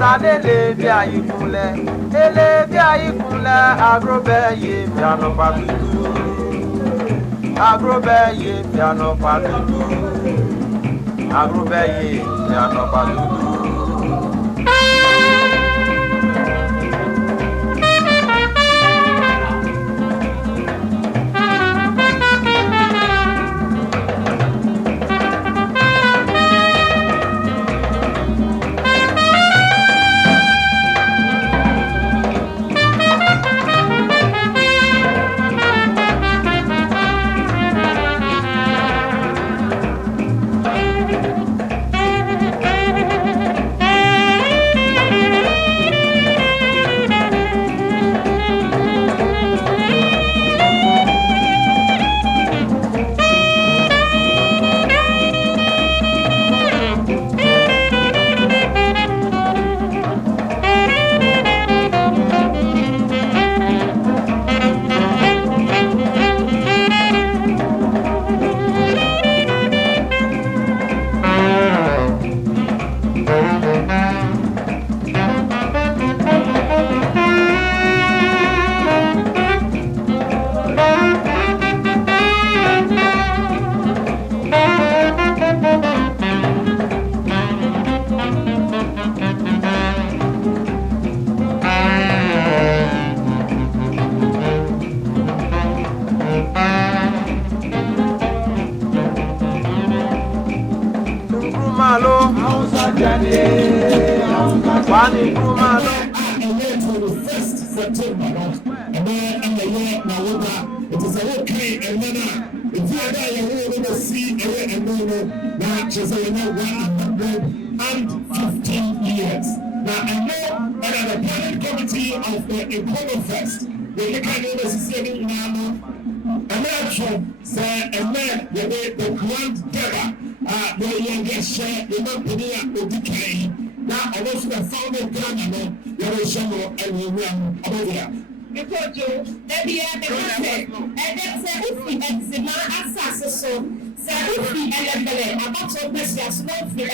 Sadele via ikule, ele via ikule, agrobeye piano padudu, agrobeye piano padudu, agrobeye piano padudu. Kwame Nkrumah the 1st September, and then in the year now, it is a okay and then if you are going to see and then now just 115 years. Now I know that the planning committee of the Nkrumah Fest, they look at the city now, and then say, and then the grand debate, the youngest share, the company of decay. Now, I was the founder of Ghana, there is some and we run over there. Because you, maybe I and that's everything eczema, assassin, so everything and the about your precious one for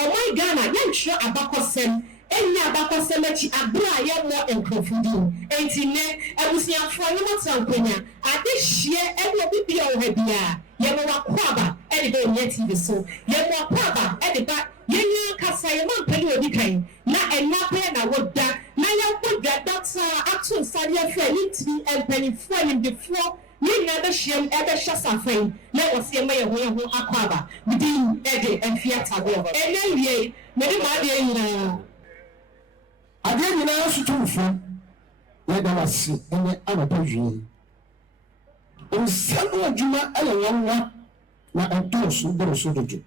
oh my Ghana, young sure abakosem, any abakosemachi, abra, young more and confiding. Entine, I was young for no Sampena. At this year, every be on Hebia, Yamawa Quaba, any day yet so. Yamawa Quaba, any back, young Casayaman Penny, not and not pen I would that. Now you put that doctor actual Sadia Fenity and Penny Friend before. You never shame ever shut something. Let us see my way who aquaba within Eddie and Fiat. And then, yea, many my I didn't know to from where there was any other person. In some Juma, a young one, not a toast, there was so good.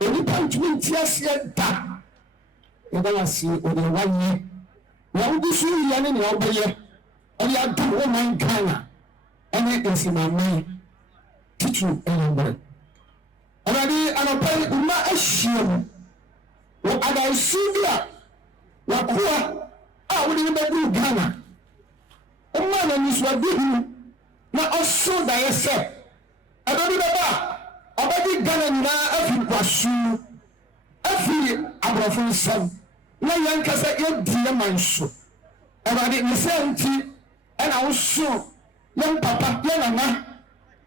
Any point to me, yes, yet that. And then I see with the 1 year. Now, this is young in your way, and you are two woman kind. And it is in my mind. Teach you anywhere. And I pay my issue. What I see there. What I would even do Ghana. A man is what do now also that I said. I don't know about the Ghana now. Every question, every Abraham son. No young Casa, your dear man, so. And I didn't say and I was so. Young papa, young mama,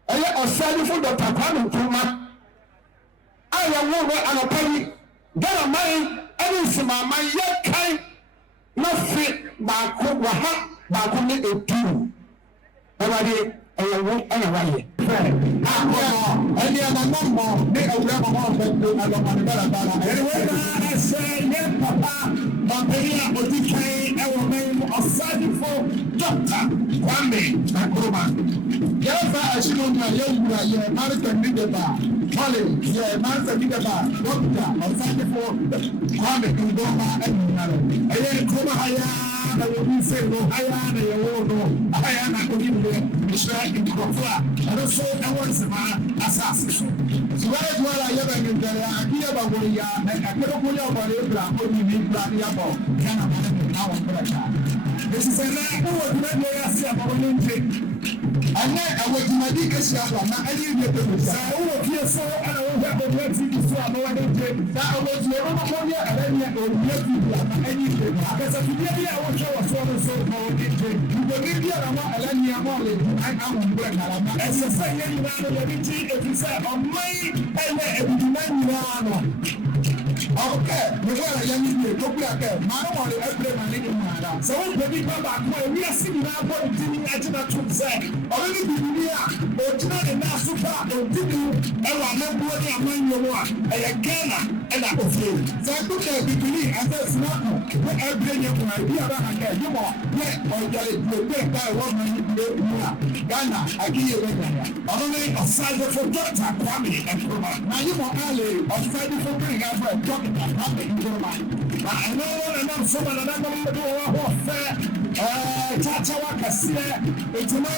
I was sorry for Dr.Kwame Nkrumah. I am one and a penny. Get a money, and it's my young kind, not fit by Kuwaha, by Kumi a team. Everybody, I won't anyway. And the other number, they are never more than to Alabama. Anyway, I say, yeah, papa, Mampania, or decay, our name of sorry for Dr.Kwame Nkrumah. Yes, I should know your American leader, Molly, your American leader, Dr. or sorry for Kwame Nkrumah and Nkrumah. na wɔbi sɛ no aya na yɛwɔ no aya na onim no mehyira nkurɔfo a ɛno so ɛwɔ nsɛma asase so suwara duara yɛbɛ nwendware a ade yɛba wɔ yi a ɛkɛdɔko ne ɔbɔre bra ɔnyini bra ne yɛbɔ ghana ma ne na wɔ mbrɛka ɛsi sɛ na wowɔ dwumadie yɛ ase a bɔwɔ ne nte ɛnɛ ɛwɔ dwumadi kɛsi aba na ɛne yɛ bɛbɛ sɛ wowɔ fie so ɛna wohwɛ bɔbɔ tv so a bɔwɔ ne nte na ɔwɔ due no no yɛ ɛrɛnyɛ ɔwia tv a na ɛne yɛ bɛbɛ akasafidie bi a wohwɛ wɔ soɔ no so na wɔde nte dwumadi bi a na ma ɛlɛnea ma ɔle ahɔ mbrɛka na ɛsɛ sɛ yɛ nyinaa no yɛde gye ɛfiri sɛ ɔman ɛyɛ abidwuma nyinaa no ɔkɛ mewɔra yɛ ne yie tɔkura kɛ maa no wɔle ɛbrɛ ma ne ne mu ara sɛ wopɛ nipa baako a ewiase nyinaa bɔ ne din agye na tom sɛ ɔno ne bibini a ɔgyina ne nan so pa a ɔdi ne ɛwɔ amanbuo ne amanyɔ mu a ɛyɛ ghana ɛna ofie sɛ ɛkokɛ bibini asɛ sinako ne ɛbrɛ nyɛ mu a ebi aba ha kɛ yimɔ ne ɔyare duobe ba ɛwɔ ma ne bie mu a ghana agye bɛ nyanya ɔno ne ɔsaadefo Dr.Kwame Nkrumah na yimɔ ale ɔsaadefo bring afɔ Dr.Kwame Nkrumah na ɛno wɔn nam so ma nana nam de wɔn ahɔ fɛ kyakyawa kɛseɛ etuma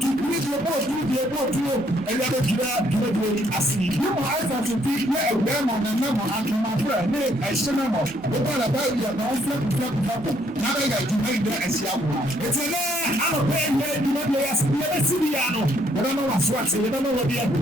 tutubiri deɛ bɔ otuo ɛyɛ bɛ gyina dwumadie yi ase yimɔ ayɛfɛ tuntun yɛ ɛwura mɔ nana mɔ antomafra ne ɛhyɛ na mɔ wɔbɔ na baa yɛ na ɔfɛ kuta na bɛ yɛ dwuma yi dɛ ɛsi awo eti ne anɔpɛ yɛ dwumadie yi ase yɛ bɛ si bi yɛ ano yɛ bɛ ma wa so ase yɛ bɛ ma wa bi ɛbo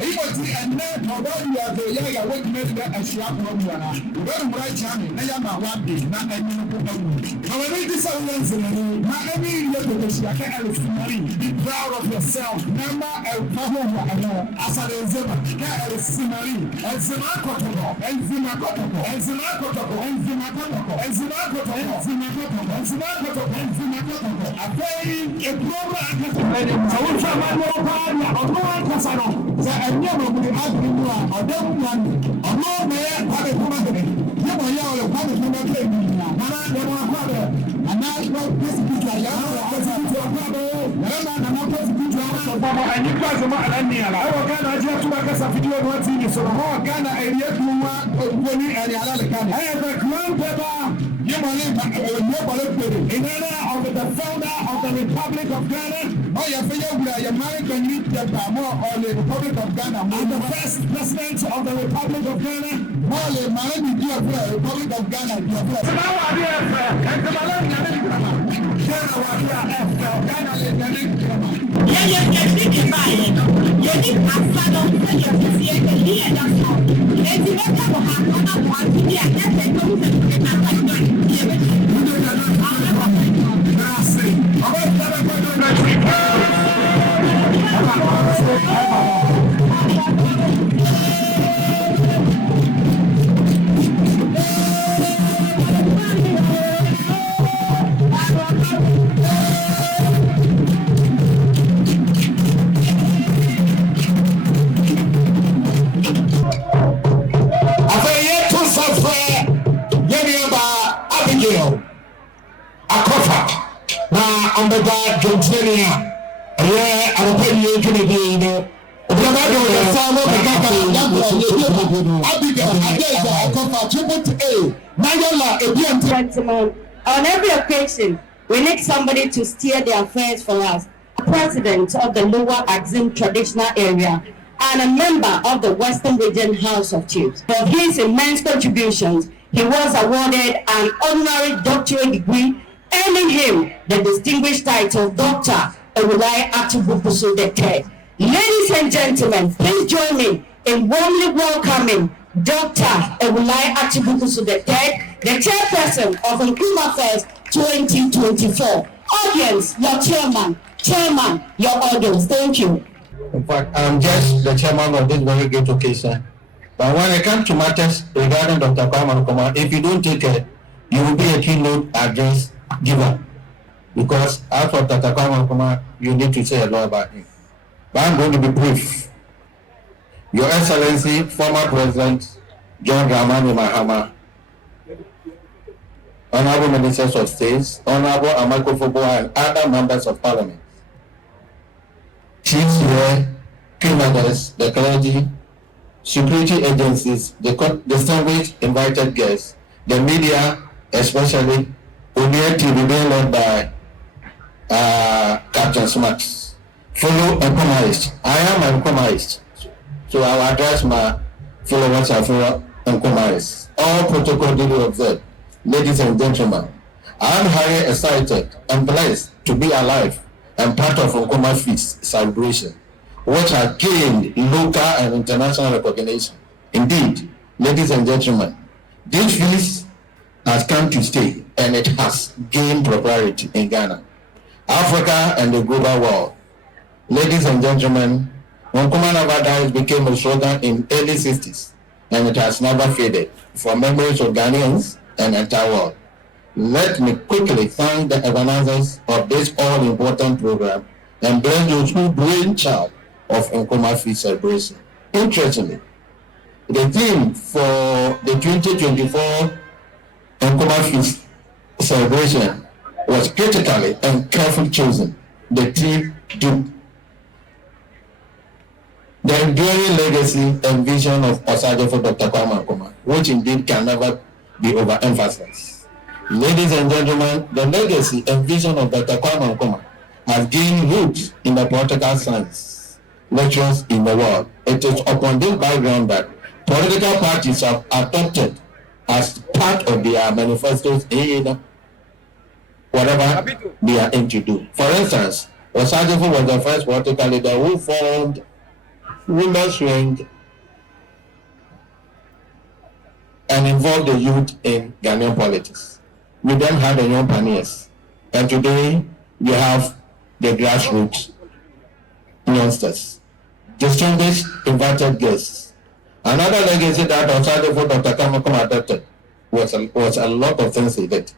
eyi wɔ ti ɛnɛ na ɔbɛ yi ase yɛ yɛ wɔ dwuma yi dɛ ɛsi awo mu ana ɔbɛ numura kyerɛ na yɛ ma wa bi na ɛnyi no ko ɛwu na wɔn ani ti sɛ wɔn nsɛmɛni na ɛni yɛ bɛ bɛsi akɛ ɛlɛfumari be proud of yourself nɛɛma ɛfa ho wa ɛwɔ asare nzema kɛ ɛlɛfumari ɛnzema akɔtɔkɔ ɛnzema akɔtɔkɔ ɛnzema akɔtɔkɔ ɛnzema akɔtɔkɔ ɛnzema akɔtɔkɔ ɛnzema akɔtɔkɔ ɛnzema akɔtɔkɔ ɛnzema akɔtɔkɔ afɛyi ekuro akɔtɔkɔ sɛ wotwa ma ne ɔpaa na ɔno ankasa no sɛ ɛnyɛ ma mu agiri mu a ɔda mu ya no ɔno na yɛ kwame kuma bene yɛ ma yɛ ɔyɛ kwame kuma bene nyina nana yɛ ma akɔ abɛ nana yɛ pɛsipitu a yɛ ɔyɛ pɛsipitu akɔ abɛ yɛ ma nana pɛsipitu akɔ abɛ ɛni kura zoma alani ala ɛwɔ ghana agyina tuma kasa fidie no ati ni so hɔ ghana ɛyɛ kuma woni ɛni ala le kane ɛyɛ bɛ kuran pɛba yɛ ma ne ba ɛyɛ bɔle pere inana of the founder of the republic of ghana ɔyɛ fɛ yɛ wura yɛ mari kanyiri pɛba mo ɔle republic of ghana mo the first president of the republic of ghana mo ɔle mari ni di ɛfɛ republic of ghana di ɛfɛ. sima wa di ɛfɛ ɛsɛmala nyane di kama ghana wa di ɛfɛ ghana le nyane di kama. yɛyɛ kɛse de baayɛ no yɛni afa no sɛdeɛ fɛseɛ ɛni ɛda so eti bɛka wɔ ha ɔna wɔ ati bi a ɛsɛ ɛtɔ mu sɛ ɛna asa ɛtɔ yɛ bɛ ti ɛna asa n'ase ɔbɛ ti ɛbɛ kɔ ɛdɔ n'akyi. Ambeda Johnsonia, ɛyɛ arɔpɛni dwumadie no ɔbɛba de ɔyɛ sáwọn bɛka Abigail Adeza Akɔfa Triple A Nayola Ebiante. Gentlemen, on every occasion, we need somebody to steer the affairs for us. President of the Lower Axim Traditional Area and a member of the Western Region House of Chiefs. For his immense contributions, he was awarded an honorary doctorate degree, earning him the distinguished title Dr. Ewulai Atibukusu III. Ladies and gentlemen, please join me in warmly welcoming Dr. Ewulai Atibukusu III, the chairperson of Nkrumah Fest 2024. Audience, your chairman, your audience. Thank you. In fact, I'm just the chairman of this very great occasion. But when it comes to matters regarding Dr. Kwame Nkrumah, if you don't take it, you will be a keynote address giver. Because after Dr. Kwame Nkrumah, you need to say a lot about him. But I'm going to be brief. Your Excellency, former President John Dramani Mahama, Honorable Ministers of State, Honorable Amako Fobo, and other members of Parliament, chiefs here, criminals, the clergy, security agencies, the distinguished invited guests, the media, especially United will be led by Captain Smart. Follow Nkrumah. I am Nkrumah. So I will address my followers and follow Nkrumah. All protocol duly observed. Ladies and gentlemen, I am highly excited and blessed to be alive and part of Nkrumah Feast celebration, which has gained local and international recognition. Indeed, ladies and gentlemen, this feast has come to stay and it has gained popularity in Ghana, Africa, and the global world. Ladies and gentlemen, Nkrumah never dies became a slogan in early 60s, and it has never faded from memories of Ghanaians and the entire world. Let me quickly thank the organizers of this all-important program and bless those who brainchild of Nkrumah Feast celebration. Interestingly, the theme for the 2024 Nkrumah Feast celebration was critically and carefully chosen. The theme to the enduring legacy and vision of Osagyefo Dr. Kwame Nkrumah, which indeed can never be overemphasized. Ladies and gentlemen, the legacy and vision of Dr. Kwame Nkrumah has gained roots in the political science lectures in the world. It is upon this background that political parties have adopted as part of their manifestos in whatever they are aimed to do. For instance, Osagyefo was the first political leader who formed women's wing and involved the youth in Ghanaian politics. We then had the young pioneers, and today we have the grassroots youngsters, distinguished invited guests. Another legacy that Osagyefo Dr. Kwame adopted was a lot of things he did.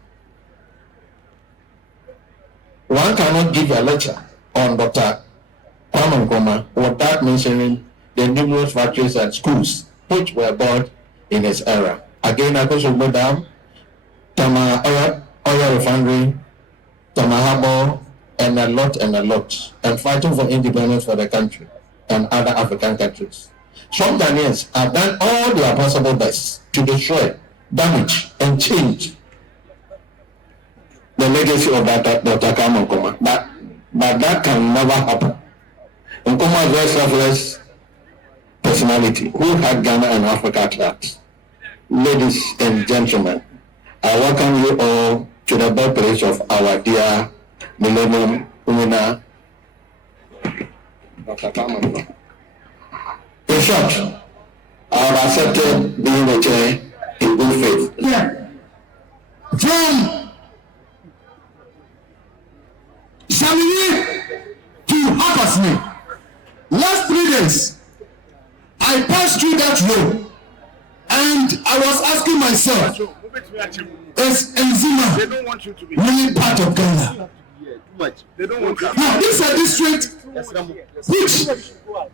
One cannot give a lecture on Dr. Kwame Nkrumah without mentioning the numerous factories and schools which were built in his era. Again, Akosogbo Dam, Tama Oil Refinery, Tama Harbor, and a lot, and fighting for independence for the country and other African countries. Some Ghanaians have done all their possible best to destroy, damage, and change the legacy of Dr. Kwame Nkrumah, but that can never happen. Nkrumah is a very selfless personality who had Ghana and Africa at heart. Ladies and gentlemen, I welcome you all to the birthplace of our dear Millennium winner, Dr. Kwame Nkrumah. In short, I have accepted being the chair in good faith. Yeah. From Shamini to Hapasni, last 3 days, I passed through that road and I was asking myself, is Nkrumah really part of Ghana? Now, this is a district which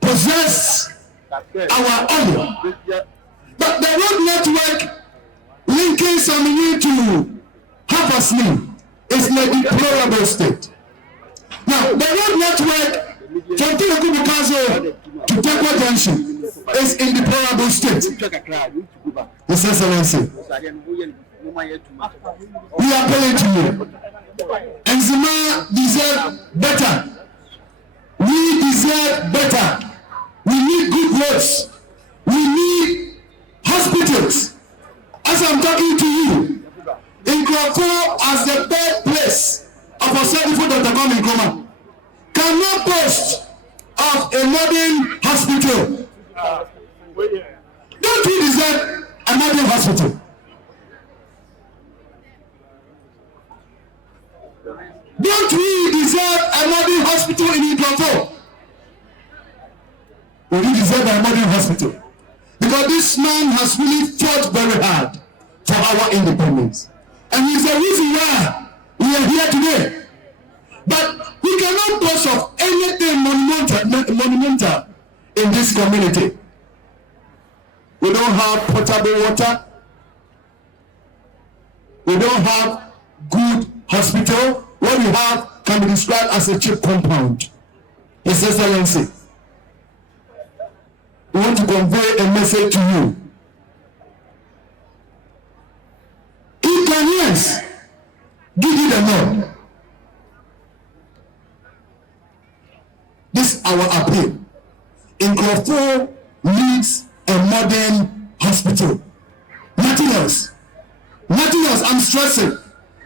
possesses our own. But the road network linking Samini to Hapasni is in a deplorable state. Now, the road network from Tinubu to Tekwa Junction is in deplorable state. His Excellency, we are appealing to you. Nkrumah deserves better. We deserve better. We need good roads. We need hospitals. As I'm talking to you, Nkrumah as the birthplace of Osagyefo Dr. Kwame Nkrumah cannot boast of a modern hospital. Don't we deserve a modern hospital? Don't we deserve a modern hospital in Nkrumah? We deserve a modern hospital because this man has really fought very hard for our independence, and he's the reason why we are here today. But we cannot boast of anything monumental in this community. We don't have potable water. We don't have good hospital. What we have can be described as a cheap compound. His Excellency, we want to convey a message to you. If Ghanaians Give it the Lord. This is our appeal. Nkrumah needs a modern hospital. Nothing else. Nothing else. I'm stressing.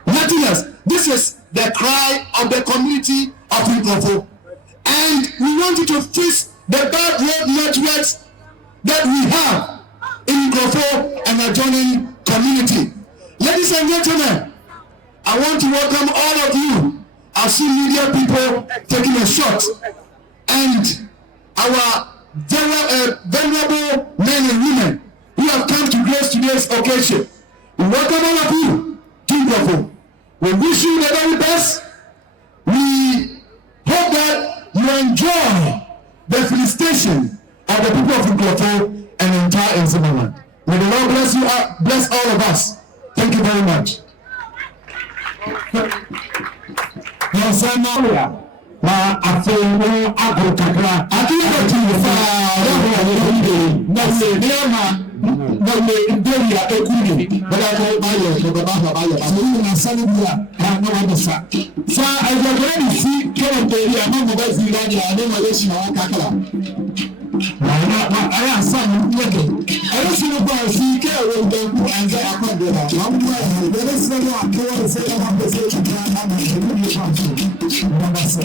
Nothing else. This is the cry of the community of Nkrumah. And we want you to fix the bad road networks that we have in Nkrumah and adjoining community. Ladies and gentlemen, I want to welcome all of you. I see media people taking a shot. And our venerable men and women who have come to grace today's occasion. We welcome all of you to Nkrumah. We wish you the very best. We hope that you enjoy the felicitation of the people of Nkrumah and entire Zimmerman. May the Lord bless you, bless all of us. Thank you very much. na afewo agorokakra akiyɛ ti fa na se nneɛma na le nderi a ekuri bɛda ko bayɛ bɛba ba bayɛ ba so na sani bia na wade sa ayɛgbɛrɛ ni si kɛwɛ nderi a ma mo ba zi ra ya ne ma yɛsi na wakakra na ayɛ asa no yɛde ayɛ si no ba si kɛwɛ ndɛnku anza akɔde ha na mo ya bɛda sɛ no akɛwɛ sɛ na ba sɛ kra na ma ne ni ba so na ba sɛ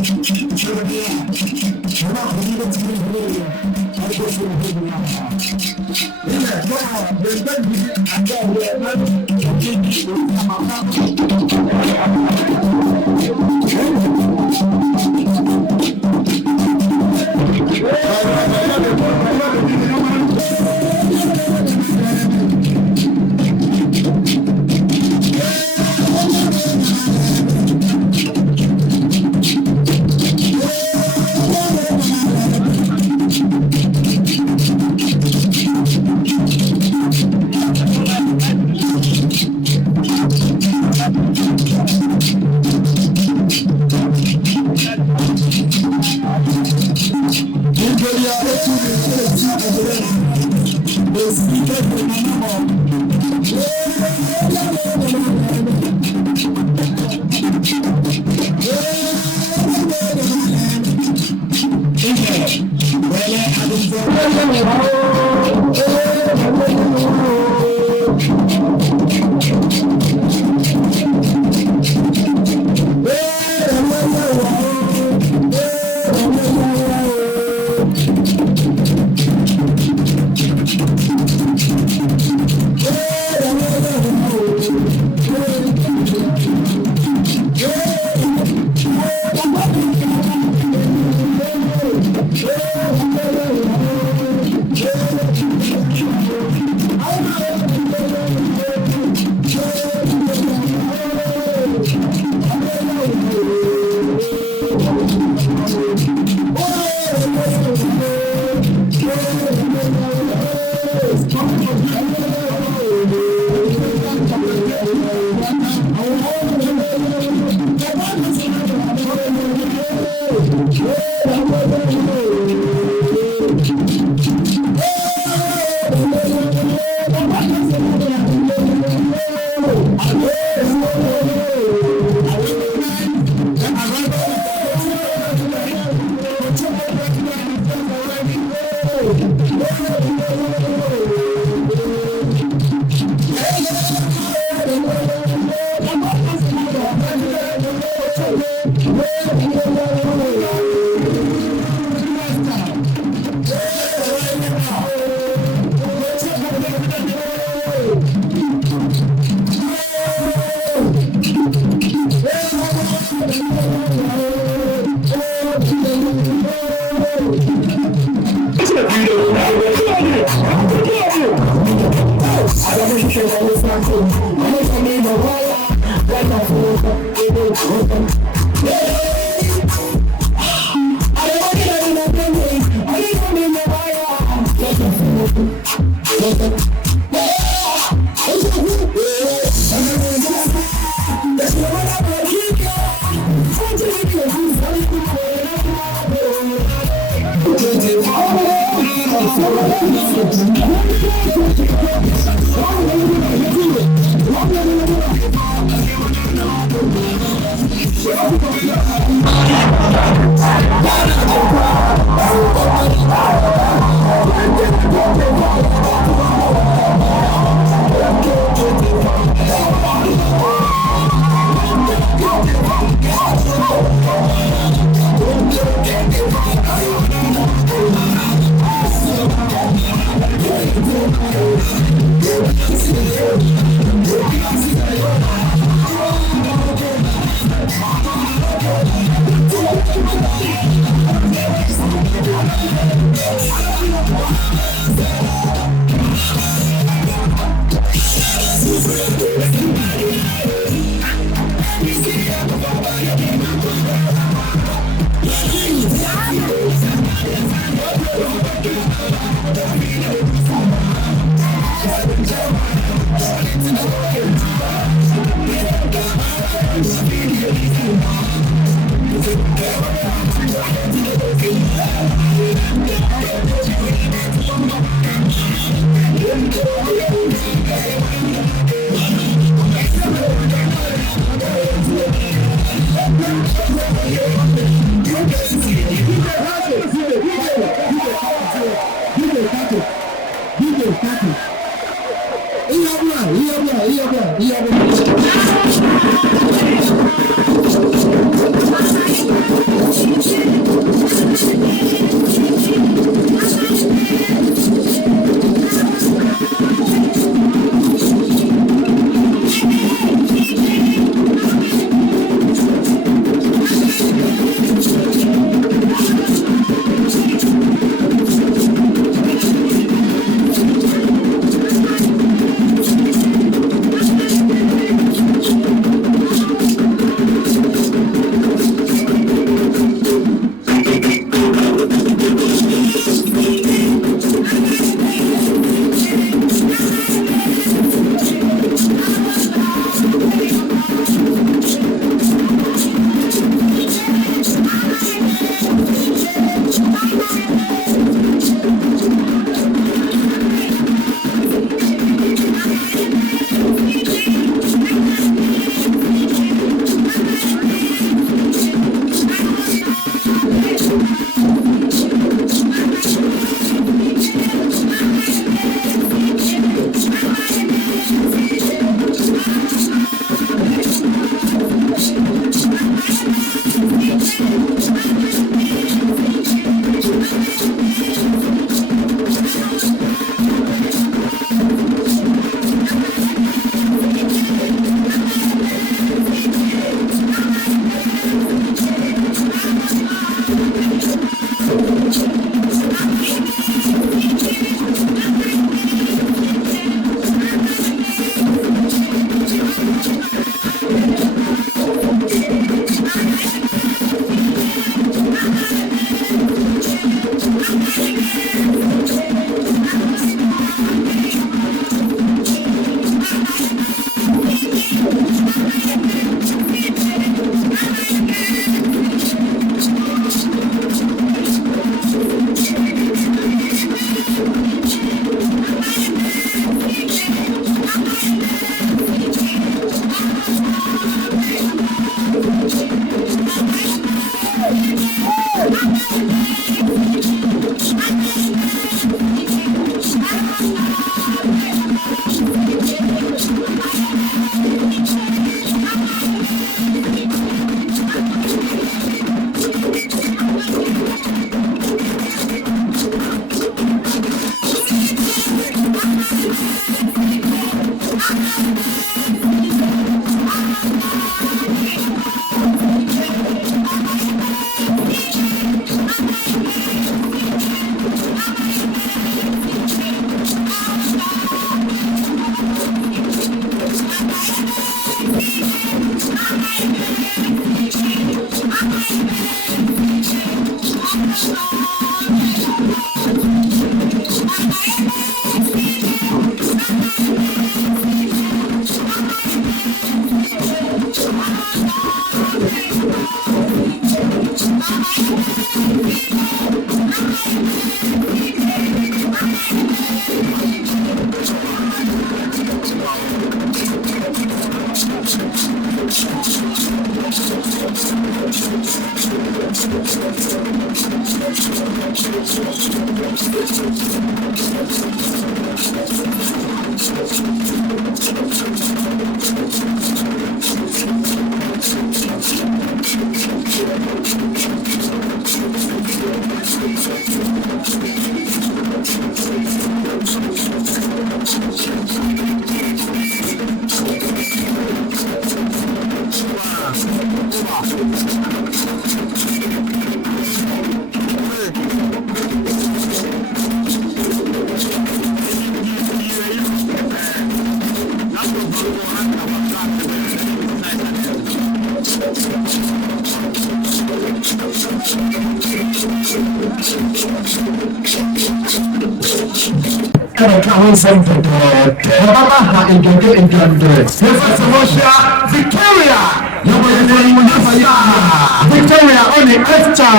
Victoria, only extra.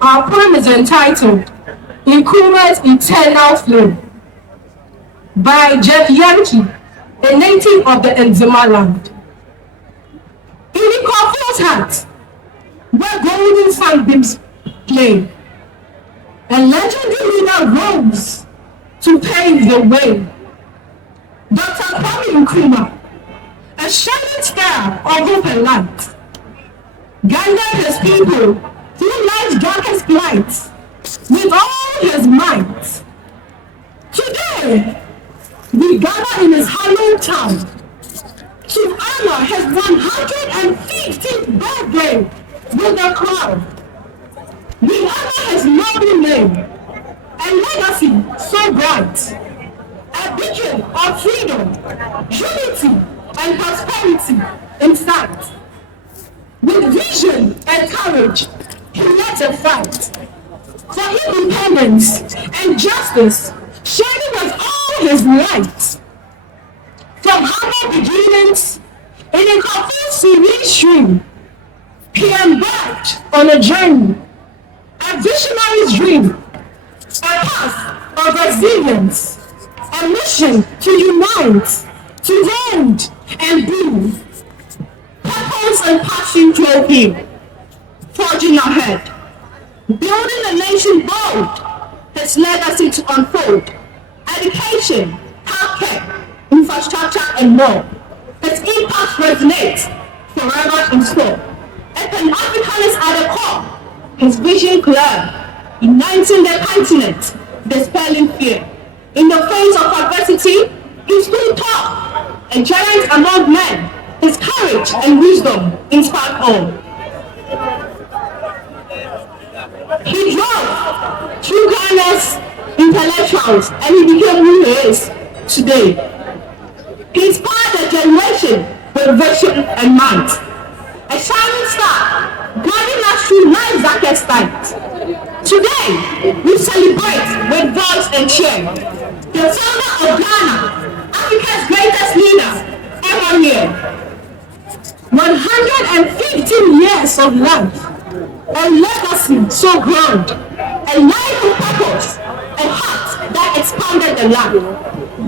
Our poem is entitled Nkrumah's Eternal Flow by Jeff Yankee, a native of the Nkrumah land. In Nkrumah's heart, where golden sunbeams play, a legendary leader rose to pave the way. Dr.Kwame Nkrumah, a shining star of hope and light, guided his people through life's darkest night with all his might. Today, we gather in his hallowed town to honor his 150th birthday with a crowd. We honor his noble name and legacy so bright, a beacon of freedom, unity, and prosperity in sight. With vision and courage, he led a fight for independence and justice, shining with all his light. From humble beginnings, in a confused serene stream, he embarked on a journey, a visionary's dream, a path of resilience, a mission to unite, to bond and build. Purpose and passion drove him, forging ahead, building a nation bold, his legacy to unfold. Education, healthcare, infrastructure, and more. His impact resonates forever in store. A Pan-Africanist at the core, his vision clear, uniting the continent, dispelling fear. In the face of adversity, he stood tall, a giant among men. His courage and wisdom inspired all. He drove through Ghana's intellectuals and he became who he is today. He inspired a generation with vision and might. A shining star, guiding us through life's darkest night. Today, we celebrate with voice and cheer. The founder of Ghana, Africa's greatest leader ever here. 115 years of life, a legacy so grand, a life of purpose, a heart that expanded the land.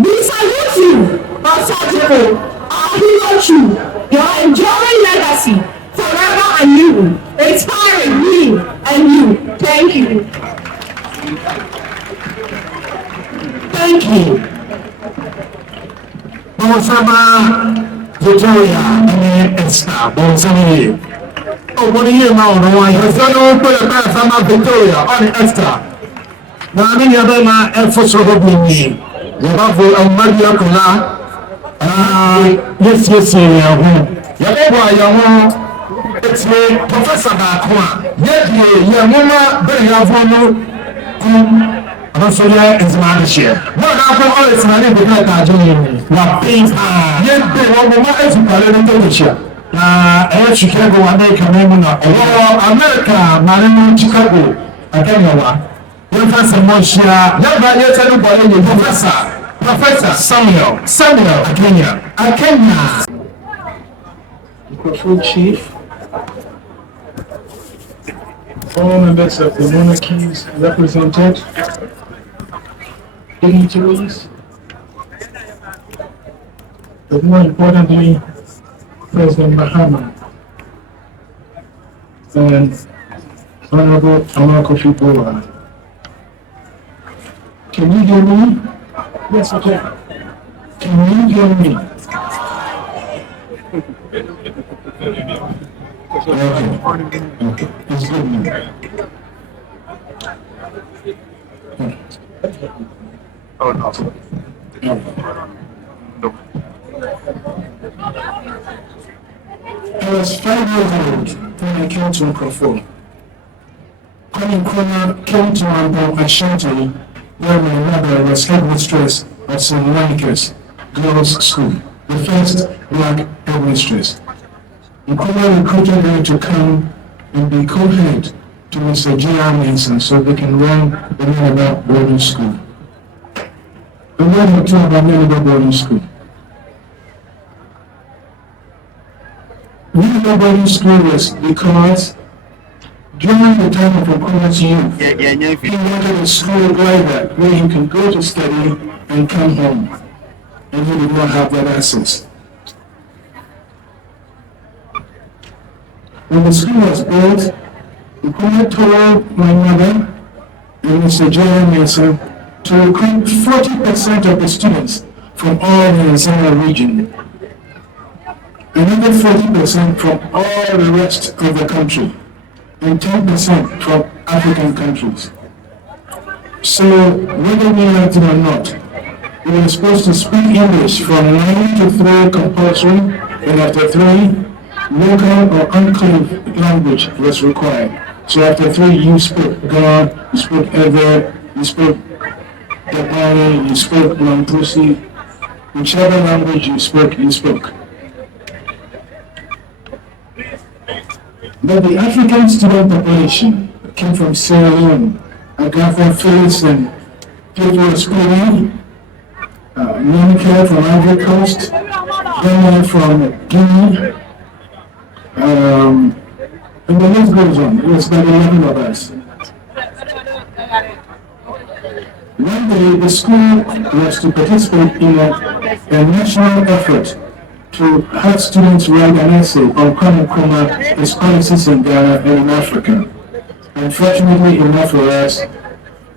We salute you, our Sajero, our hero true, your enduring legacy, forever anew, inspiring me and you. Thank you. Thank you. Victoria, and Esther, Bonsani. Oh, what do you know? No one has done put a path from Victoria on Esther. Now, many of them are efforts of me. You have a Maria Cola. Yes, it's Professor Nkrumah. Yet, Yamuma, Benyavono, also there is Malaysia. What happened all is money because I do what things are. Yet, they want to Malaysia. Chicago, America, America, Marino, Chicago, Akenya. Professor Mosha, never yet anybody, Professor Samuel, Akenya. Microphone Chief. All members of the monarchies represented, dignitaries, but more importantly, President Mahama and Honorable Amako Fipoa. Can you hear me? Yes, I can. Can you hear me? Okay. It's good now. Oh, no. I was 5 years old when I came to Nkrumah. When Nkrumah came to Ambo Ashanti, where my mother was headmistress of St. Monica's Girls' School, the first black headmistress. Nkrumah recruited her to come and be co-head to Mr. J.R. Mason so they can run the Nineveh boarding school. And what do you talk about Nineveh boarding school? Nineveh boarding school was because during the time of Nkrumah's youth, he wanted a school like that where he can go to study and come home, and he did not have that access. When the school was built, Nkrumah told my mother and Mr. J.R. Mason to recruit 40% of the students from all the Nzima region, another 40% from all the rest of the country, and 10% from African countries. So whether we liked it or not, we were supposed to speak English from 9 to 3 compulsory, and after 3, local or unclaimed language was required. So after 3, you spoke God, you spoke Ever, you spoke Dapani, you spoke Mampusi, whichever language you spoke, you spoke. But the African student population came from Sierra Leone, Agatha Phyllis and Pedro Spinelli, Monica from Ivory Coast, Ghana from Guinea, and the list goes on. It was about 11 of us. One day, the school was to participate in a national effort to have students write an essay on Nkrumah, his policies in Ghana and in Africa. Unfortunately enough for us,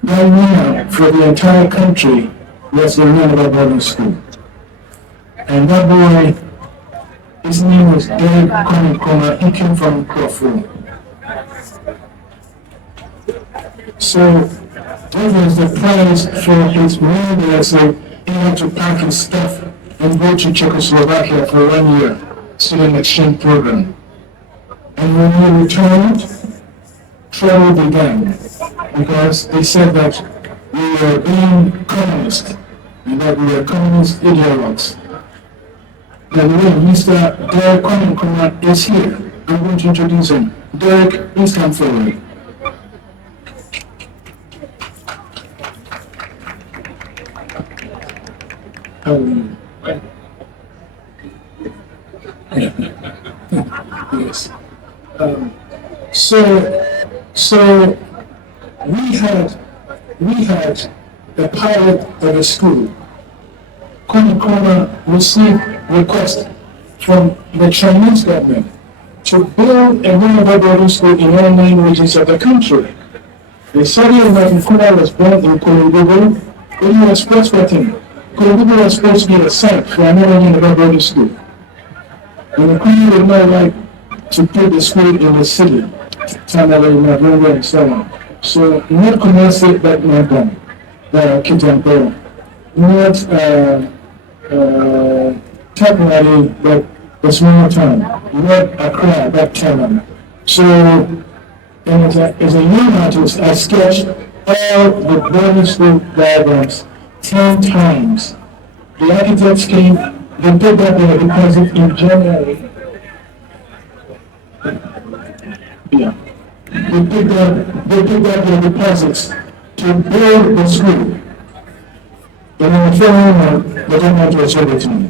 that winner for the entire country was the Nineveh boarding school. And that boy, his name was Nkrumah. He came from Nkrumah. So that was the prize for his mother, so he had to pack his stuff and go to Czechoslovakia for 1 year, student exchange program. And when he returned, trouble began, because they said that we were being communist, and that we were communist ideologues. By the way, Mr. Derek Nkrumah is here. I'm going to introduce him. Derek, please come forward. Yes. So we had the pilot of the school. Nkrumah received request from the Chinese government to build a Nineveh boarding school in all 9 regions of the country. They said that Nkrumah was born in Kolugubu, but he was prospecting. Kolugubu was supposed to be a site for another Nineveh boarding school. And Nkrumah would not like to put the school in the city, Tamale, Navunga, and so on. So not Kumasi, but not done. Kitampo. Not Tapmari, but the small town. Not Accra, but Tamale. So, and as a young artist, I sketched all the boarding school diagrams 10 times. The architects came, they paid back their deposit in January. Yeah. They picked up their deposits to build the school. And in the following month, the government was sold it to me.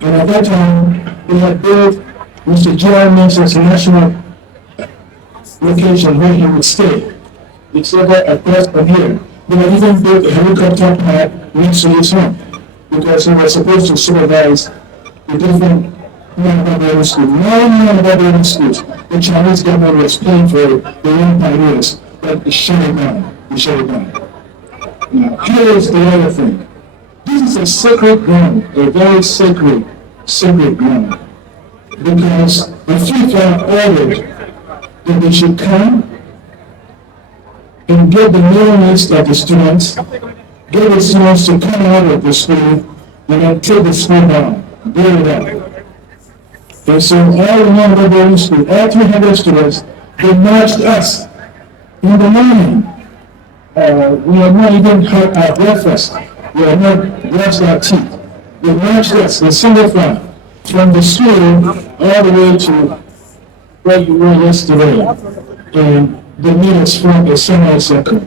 And at that time, we had built Mr. J.R. Mason's national location where he would stay. It's over across from here. They had even built a helicopter pad next to his home. because he was supposed to supervise the different non-Barbarian schools. Non-Barbarian schools, the Chinese government was paying for the young pioneers, but it shut it down. It shut it down. Now, here is the other thing. This is a sacred ground, a very sacred ground, because the FIFA ordered that they should come and get the name list of the students, get the students to come out of the school, and then take the school down, build it up. And so all the non-Barbarian school, all 300 students, they marched us in the morning. We have not even had our breakfast. We have not brushed our teeth. They marched us in single file from the school all the way to where you were yesterday. And they made us form a semicircle.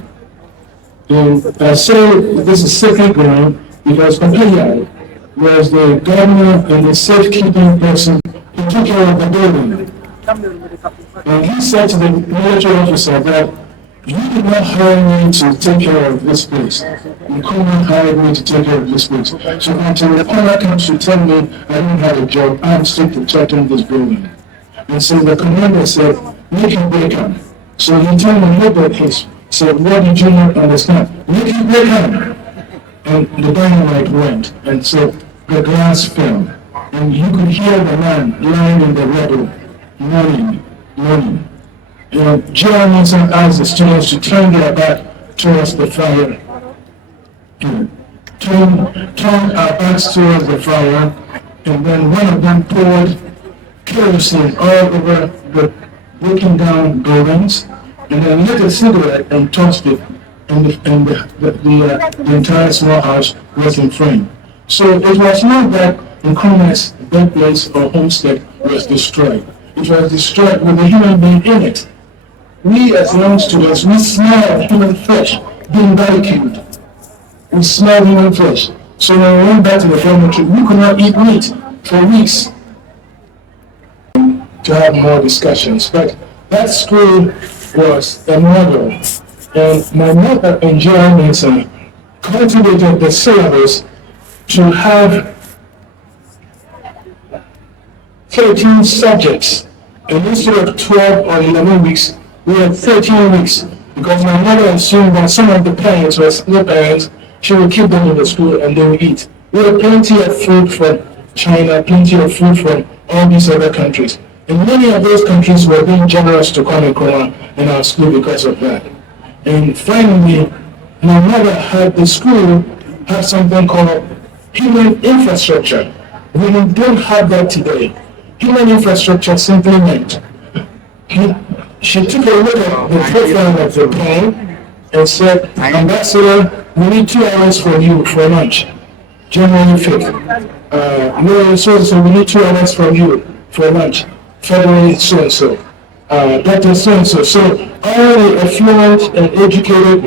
And I say this is sacred ground because Papaya was the governor and the safekeeping person who took care of the building. And he said to the military officer that you did not hire me to take care of this place. Nkrumah hired me to take care of this place. So until the owner comes to tell me I don't have a job, I'm still protecting this building. And so the commander said, make him break up. So he told me, look at this. Said, what did you not understand? Make him break up. And the dynamite went, and so the glass fell. And you could hear the man lying in the rubble, moaning. Jeremy asked the students to turn their back towards the fire. Turn our backs towards the fire, and then one of them poured kerosene all over the breaking down buildings, and then lit a cigarette and tossed it, and the entire small house was in flame. So it was not that Nkrumah's birthplace or homestead was destroyed. It was destroyed with a human being in it. We as young students, we smell human flesh being barbecued. We smell human flesh. So when we went back to the dormitory, we could not eat meat for weeks to have more discussions. But that school was a model. And my mother and Jeremy cultivated the syllabus to have 13 subjects. And instead of 12 or 11 weeks, we had 13 weeks. Because my mother assumed that some of the parents were no parents, she would keep them in the school and they would eat. We had plenty of food from China, plenty of food from all these other countries. And many of those countries were being generous to Kwame Nkrumah in our school because of that. And finally, my mother had the school have something called human infrastructure. We don't have that today. Human infrastructure simply meant she took a look at the profile of the plane and said, Ambassador, we need 2 hours for you for lunch. January 5th. No, so we need 2 hours from you for lunch. February so-and-so. Dr. so-and-so. So all the affluent and educated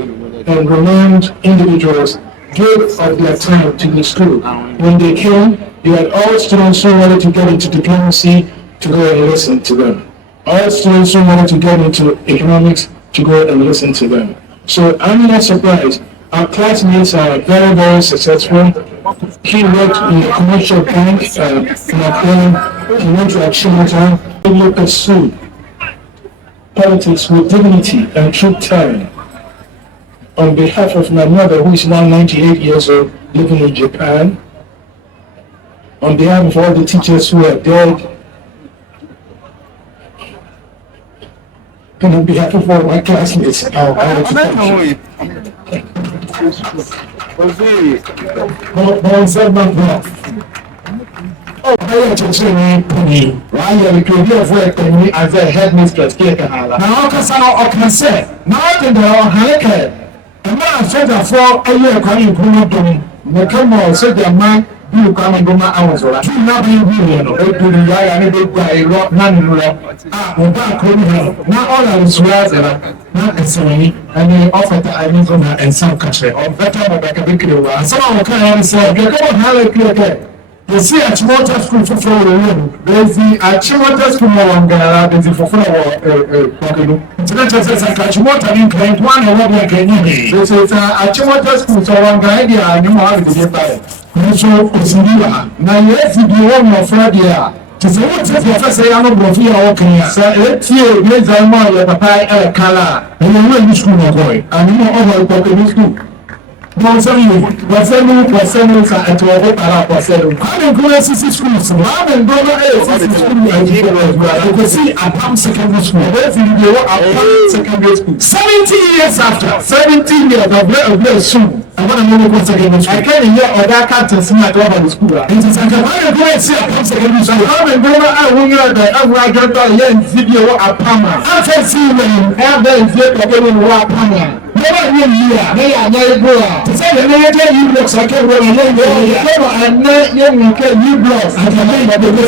and renowned individuals gave of their time to the school. When they came, you had all students who wanted to get into diplomacy to go and listen to them. All students who wanted to get into economics to go and listen to them. So I'm not surprised. Our classmates are very, very successful. He worked in the commercial bank in Accra. He went to Achimota. He pursued politics with dignity and truth telling. On behalf of my mother, who is now 98 years old, living in Japan, on behalf of all the teachers who are dead, and on behalf of all my classmates, I want to thank you. Báyọ̀ tuntun ní Puni, wàá yẹ ìpèdè ọ̀fọ̀ ẹ̀kọ́ ní as a headmistress kí ẹ̀ka hàn la. Na ọkasa ọkàn sẹ̀, na ọdún dẹ̀ ọ̀hán kẹ̀, ẹ̀mọ́ àsọ̀dàfọ̀ ẹ̀yẹ ẹ̀kọ́ ní Nkrumah dùn, nìkan mọ̀ sọ̀dà máa bí Kwame Nkrumah àwọn sọ̀rọ̀. Tí ìlà bí ibi yẹn nọ, ètùrù yáyà ní gbogbo àìrọ̀ náà nínú rẹ̀. Ọba àkọ́ni hàn, na ọ̀là ìṣúra ẹ̀rọ, na ẹ̀sìn yìí, ẹni ọ̀fẹ̀tà àìní Nkrumah ẹ̀nsán kàṣẹ, ọ̀fẹ̀tà ọ̀bẹ̀kẹ̀ bí kiri wa. Àsọ̀rọ̀ àwọn kan yẹn sẹ́, ọ̀bẹ̀kẹ̀ wọ̀ hàn lè kiri kẹ̀. You see Achimota School for Florida. There's the Achimota School Wangara, there's the Fofuna Wakadu. International says Achimota in Kent, one and one like any. This is Achimota School, so Wangara, and you have to get by. nso osiriwa na yɛsi bi wɔ mmɔfra deɛ a te sɛ wote prɔfɛsɛ yɛ ano borɔfo yɛ a wɔkan a sɛ ɛtie yɛgyae mu a yɛ papa ɛkala a ɛyɛ wura ni sukuu na ɔkɔe anoma ɔhɔ ɔkɔkɔbi sukuu bɔnsɛm yi wɔsɛm sa ɛte wɔde para wɔsɛm Kwame Nkrumah sisi sukuu so Kwame Nkrumah sisi sukuu ɛkɔsi Apam secondary school ɛbɛsi bi wɔ Apam secondary school 17 years after 17 years ɔbɛ soon ɛwɔ na mo kɔ secondary school ɛkɛ ne yɛ ɔda captain sinna to ɔba school a nti sɛ Kwame Nkrumah si Apam secondary school Kwame Nkrumah a wɔnyɛ da ɛwɔ adwɔtɔ yɛ nti bi wɔ Apam a afɛ si wɛn ɛbɛ nti kɔkɛ ne wɔ Apam a yɛbɛ yɛ yi a ne yɛ anyɛ ego a te sɛ yɛ ne yɛ kɛ yi blocks akɛ wɔ na yɛ yɛ ɛnɛ yɛ mu kɛ yi blocks akɛmɛ yɛ bɛ bɛ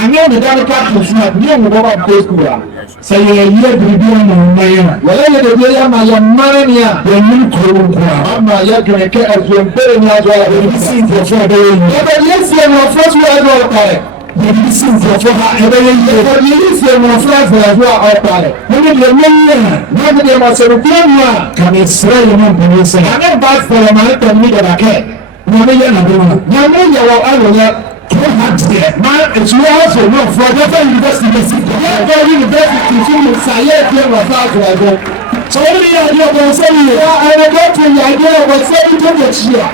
anyɛ ne da ne captain sinna yɛ mu bɔ ba school a sɛ yɛ yɛ biribi ama mma yɛ a yɛ yɛ de bi yɛ ma yɛ mma ne a yɛ mu kuro nko a ama yɛ kɛkɛ ɛfɛmpere ni ajo a yɛ si nkurɔfo a bɛyɛ yi yɛ bɛ yɛ si nkurɔfo so ajo ɔkpare yɛ si nkurɔfo ha ɛbɛyɛ yi yɛ bɛ yɛ si nkurɔfo afɛɛfo a ɔkpare wɔn de yɛ mɛ na wɔn de yɛ ma sɛ nukuri mu a kàmi srɛ yɛ ma mpɛnɛ sɛ ane ba fɛrɛ ma ne tɛm ni dada kɛ nyame yɛ na bɛma nyame yɛ wɔ alɔyɛ tó ha tiɛ na etuwa afɔ náà fɔ ɛfɛ yunifásitì bɛ si kɔ ɛfɛ yunifásitì fún mi sa yɛ ɛfɛ wɔ fún àgbàdo sɔwọ́n mi yɛ adi ɔbɛn sɛbi yɛ ɛnɛgɛ tó yɛ adi ɔbɛn sɛbi tó yɛ kyia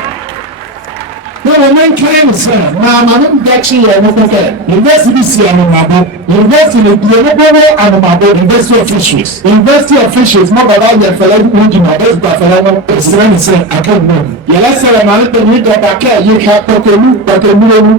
na wɔn mɛ nkiri nsɛm na maame mbɛkyi yɛ ɛwɔ kɔkɛ yunifásitì si anumabo yunifásitì ne die ne bɔ wɔ anumabo university officials mo baba yɛ fɛlɛ wuduma ɔbɛ gba fɛlɛ no esrɛ ne sɛ akɛnum yɛlɛ sɛlɛ maame pɛ ni dɔba kɛ yi ka pɔtɛmu akɛnum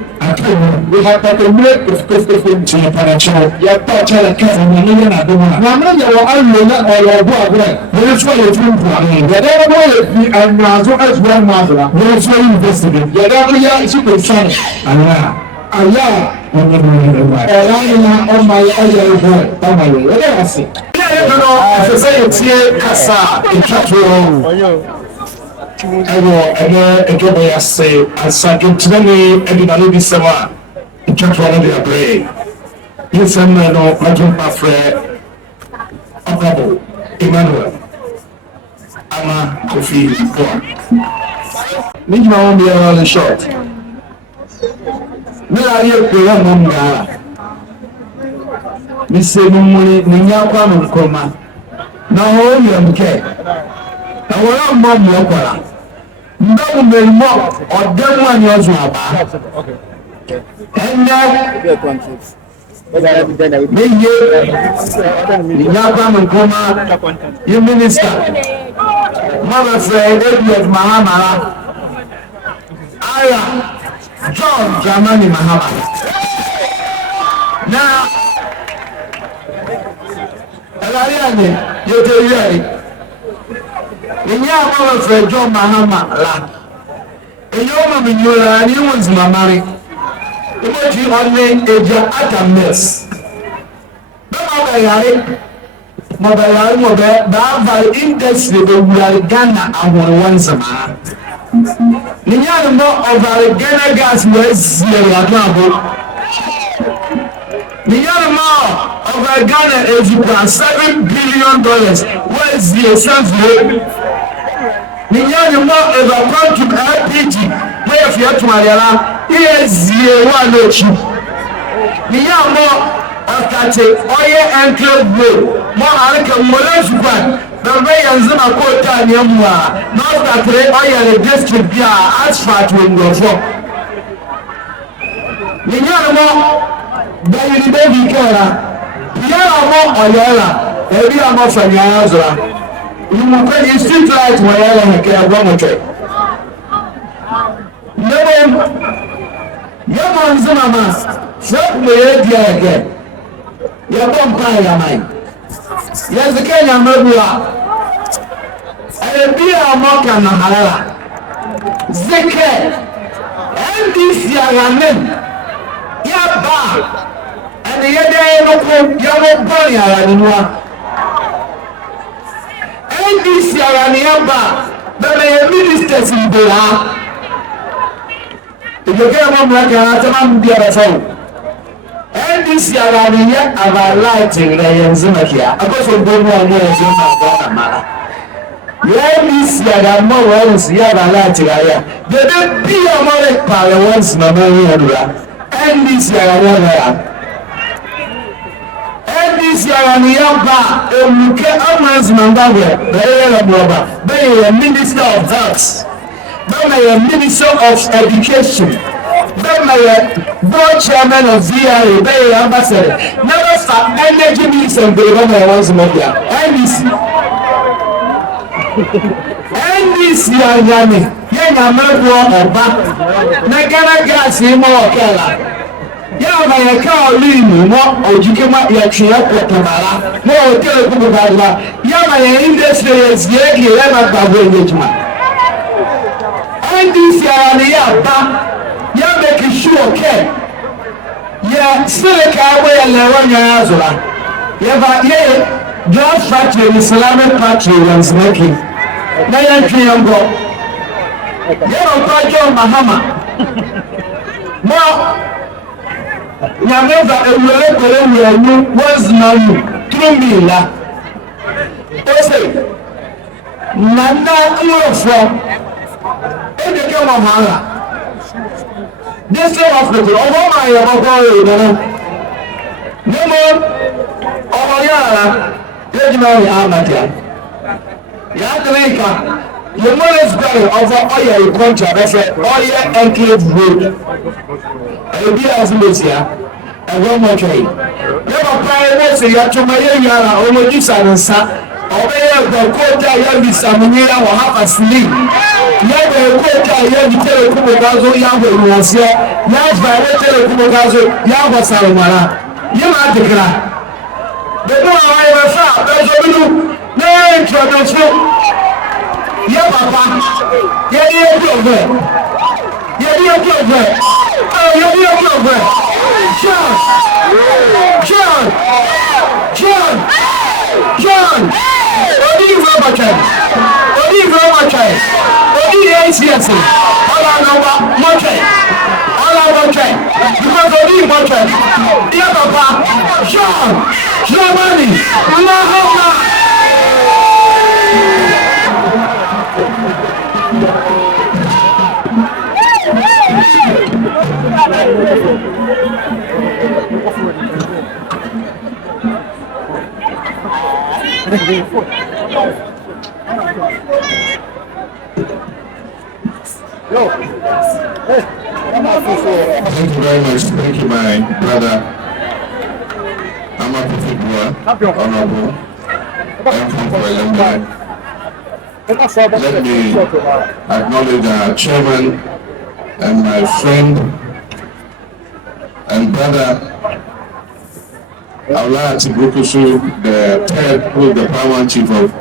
yi ha pɔtɛmu kofokofokofu nkyɛn panakyɛw yɛ tɔ kyɛlɛ kɛ ɔmo ne yɛ na do mu na maame yɛ wɔ awo na ɔyɛ ɔbo agorɔ wɔn nso yɛ fi mpua yɛdɛ ɔmo yɛ fi ɛnwazo ɛfura ɛnwazo la wɔn nso yɛ university yɛdɛ ɔmo yɛ super fan aya ɔmo ɔya yɛ ɔmo ayɛ ɔyɛ ɛbɔ ɔmo ayɛ yɛdɛ ase. ɛyɛ yɛ no ɛfɛ yɛ tie kasa etwato ɛwɔ ɛbɛ ɛdwɔbɔ yɛ ase asadwontena ne ɛdinale bi sɛm a etwato no de abrɛ yɛ sɛm na no ɔdwompa frɛ ɔkabo Emmanuel ama Kofi Boa ne nyina wɔn biara ne short ne ayɛ kura mu ngaa ne se no mu ne nya Kwame Nkrumah na wɔn yɛ mkɛ na wɔn ambɔ mu ɔkɔla ndawu mɛrimɔ ɔdɛm a nyɛ ɔzo aba ɛnɛ ne yie ne nya Kwame Nkrumah yɛ minista mɔbɛ fɛ ADF Mahamara aya John Dramani Mahama na ɛlari ani yɛtɛ yɛi ɛnyɛ akɔwɛ fɛ John Mahama la ɛnyɛ ɔma mi nyola ni wɔn nzimamari ɛmɛti ɔne ɛgya atames bɛma ɔbɛyare mɔbɛ baavari industry bɛwurare Ghana ahorowa nzamaa ne nyɛ no ɔvare Ghana gas wɔ asie wado abo ne nyɛ no ɔvare Ghana ezukura $7 billion wɔ asie sanfie ne nyɛ no evacuate LPG wɔyɛ fia tumayɛla yɛ asie wɔ alɔkyi ne nyɛ no ɔkate ɔyɛ enclave road mo areka mmɔlɛ sukwan bɛbɛ yanzu na kota ne mu a na ɔkate ɔyɛ ne district bi a asphalt wɔ ngɔfɔ ne nyɛ no bayiri bɛbi kɛra yɛra mo ɔyɛra ebi a mo fa nyaya zora mu kɔ yi street light wɔ yɛra hɛkɛ ɛbɔ mo twɛ nebo yɛmɔ nzimama sɛ mo yɛ di ɛkɛ yɛbɔ mpa yaman yɛsike nyamabu a ɛbi a mɔka na halala zikɛ NDC aramen yaba ɛne yɛde yɛnoko yɛmo bɔne aranenua NDC arane yaba bɛbɛ yɛ ministers mbola ɛgbɛkɛ yɛmɔ mmrakara tɛma mbiara fɛwo NDC arane yɛ ava light rɛ yɛn zima kia akɔsɔ bomu a mo yɛ zima Ghana mara this year, I'm more once here than last year. They don't be a more power once, no more. And this year, I want to. And this year, I'm here back. And look at Aman's Mandawe, the Minister of Health, the Minister of Education. Board chairman of VRA, the ambassador, never start energy minister and the government once more. NDC Yami, Yanamabo Oba, Nagana Gas, Imo Kela. Yama Yakao Limu, or Jikima Yakia Potamala, no Telekubala, Yama industry is Yaki Lema Babu. NDC Yaba. You make it sure, okay? Yeah, still a cowboy and Leron Yazula. Yeah, George Factory, Islamic Factory was making. Nayan Triangle. Yeah, Pajo Mahama. More. Yameva, a will was known through me. Listen, Nana, you're from. And you come on, Hala. This same hospital, over my no more. Over Yara, Legendary Amateur. Yadrika, the money's going over oil contract, oil enclave road. A bit as Lucia, and one more train. Never pioneers, you have to my Yara, almost and sa. Obey the quota, you Samuel or half asleep. Never quota, you Telecumogazo, Yahoo, Nasia, Nas by Telecumogazo, Yahoo Saramara. You are the gra. The more I ever saw, there's a little no introduction. Yeah, Papa. Yeah, you're over. Yeah, you're over. Oh, you're over. John. What do you know about China? What do you know about China? What do you ACS? All I know about Moche. All I want China. Because what do you want China? Yeah, Papa. John. Germany. Lahoma. Thank you very much. Thank you, my brother. I'm a Prophet Honorable. I'm from Kuala. Let me acknowledge our chairman and my friend and brother Aula Tibukusu, the third, who is the paramount chief of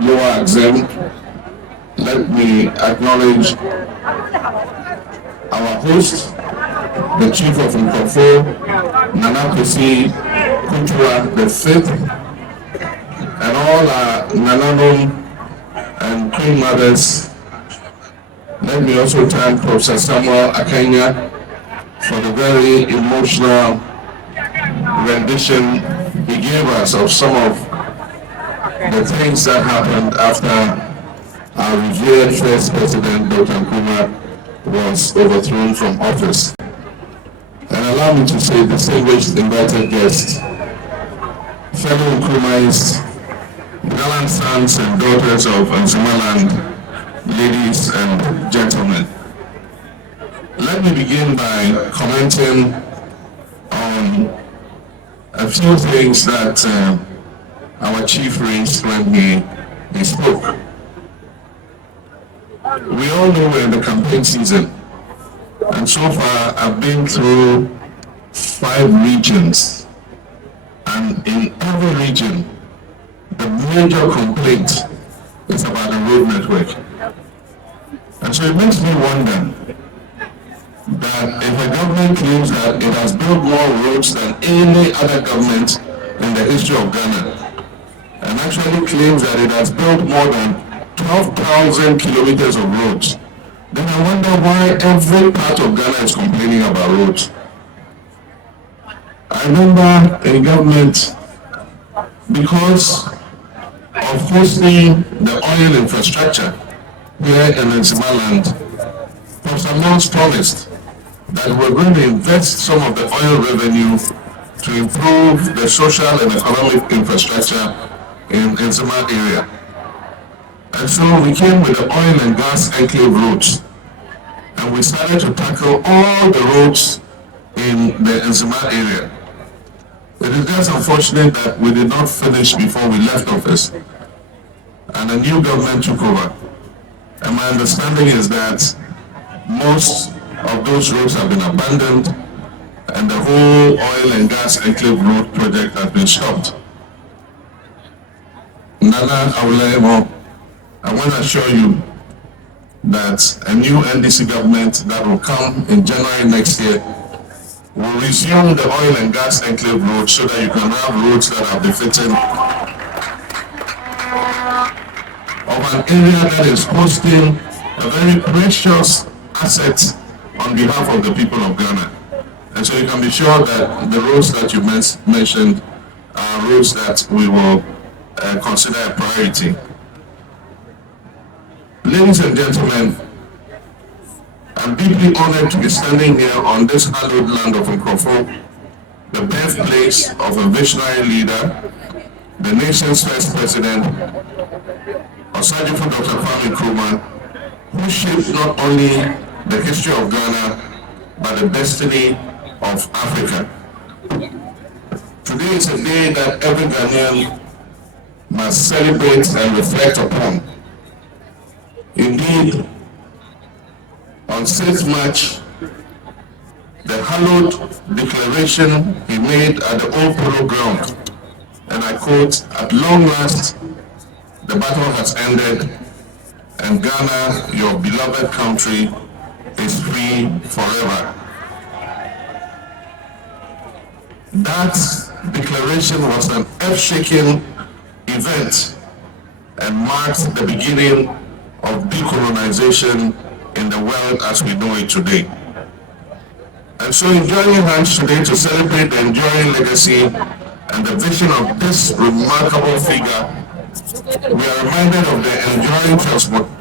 Lower Exam. Let me acknowledge our host, the chief of Nkrumah, Nana Kwesi Kutua the fifth, and all our Nananum and Queen Mothers. Let me also thank Professor Samuel Akanya for the very emotional rendition he gave us of some of the things that happened after our revered first president, Dr. Nkrumah, was overthrown from office. And allow me to say, distinguished invited guests, fellow Nkrumahs, gallant sons and daughters of Nzumaland, ladies and gentlemen. Let me begin by commenting on a few things that our chief raised when he spoke. We all know we're in the campaign season, and so far I've been through 5 regions, and in every region the major complaint is about the road network. And so it makes me wonder that if a government claims that it has built more roads than any other government in the history of Ghana, and actually claims that it has built more than 12,000 kilometers of roads, then I wonder why every part of Ghana is complaining about roads. I remember a government, because of hosting the oil infrastructure here in Nkrumah, Professor Mons promised that we're going to invest some of the oil revenue to improve the social and economic infrastructure in Nkrumah area. And so we came with the oil and gas enclave roads, and we started to tackle all the roads in the Nkrumah area. It is just unfortunate that we did not finish before we left office, and a new government took over. And my understanding is that most of those roads have been abandoned, and the whole oil and gas enclave road project has been stopped. Nana Awulemo, I want to assure you that a new NDC government that will come in January next year will resume the oil and gas enclave road so that you can have roads that are befitting of an area that is hosting a very precious asset on behalf of the people of Ghana. And so you can be sure that the roads that you mentioned are roads that we will consider a priority. Ladies and gentlemen, I'm deeply honored to be standing here on this hallowed land of Nkrumah, the birthplace of a visionary leader, the nation's first president, Osajifo Dr. Kwame Nkrumah, who shaped not only the history of Ghana, but the destiny of Africa. Today is a day that every Ghanaian must celebrate and reflect upon. Indeed, on 6th March, the hallowed declaration he made at the old polo ground, and I quote, "At long last, the battle has ended, and Ghana, your beloved country, is free forever." That declaration was an earth-shaking event and marked the beginning of decolonization in the world as we know it today. And so in joining hands today to celebrate the enduring legacy and the vision of this remarkable figure, we are reminded of the enduring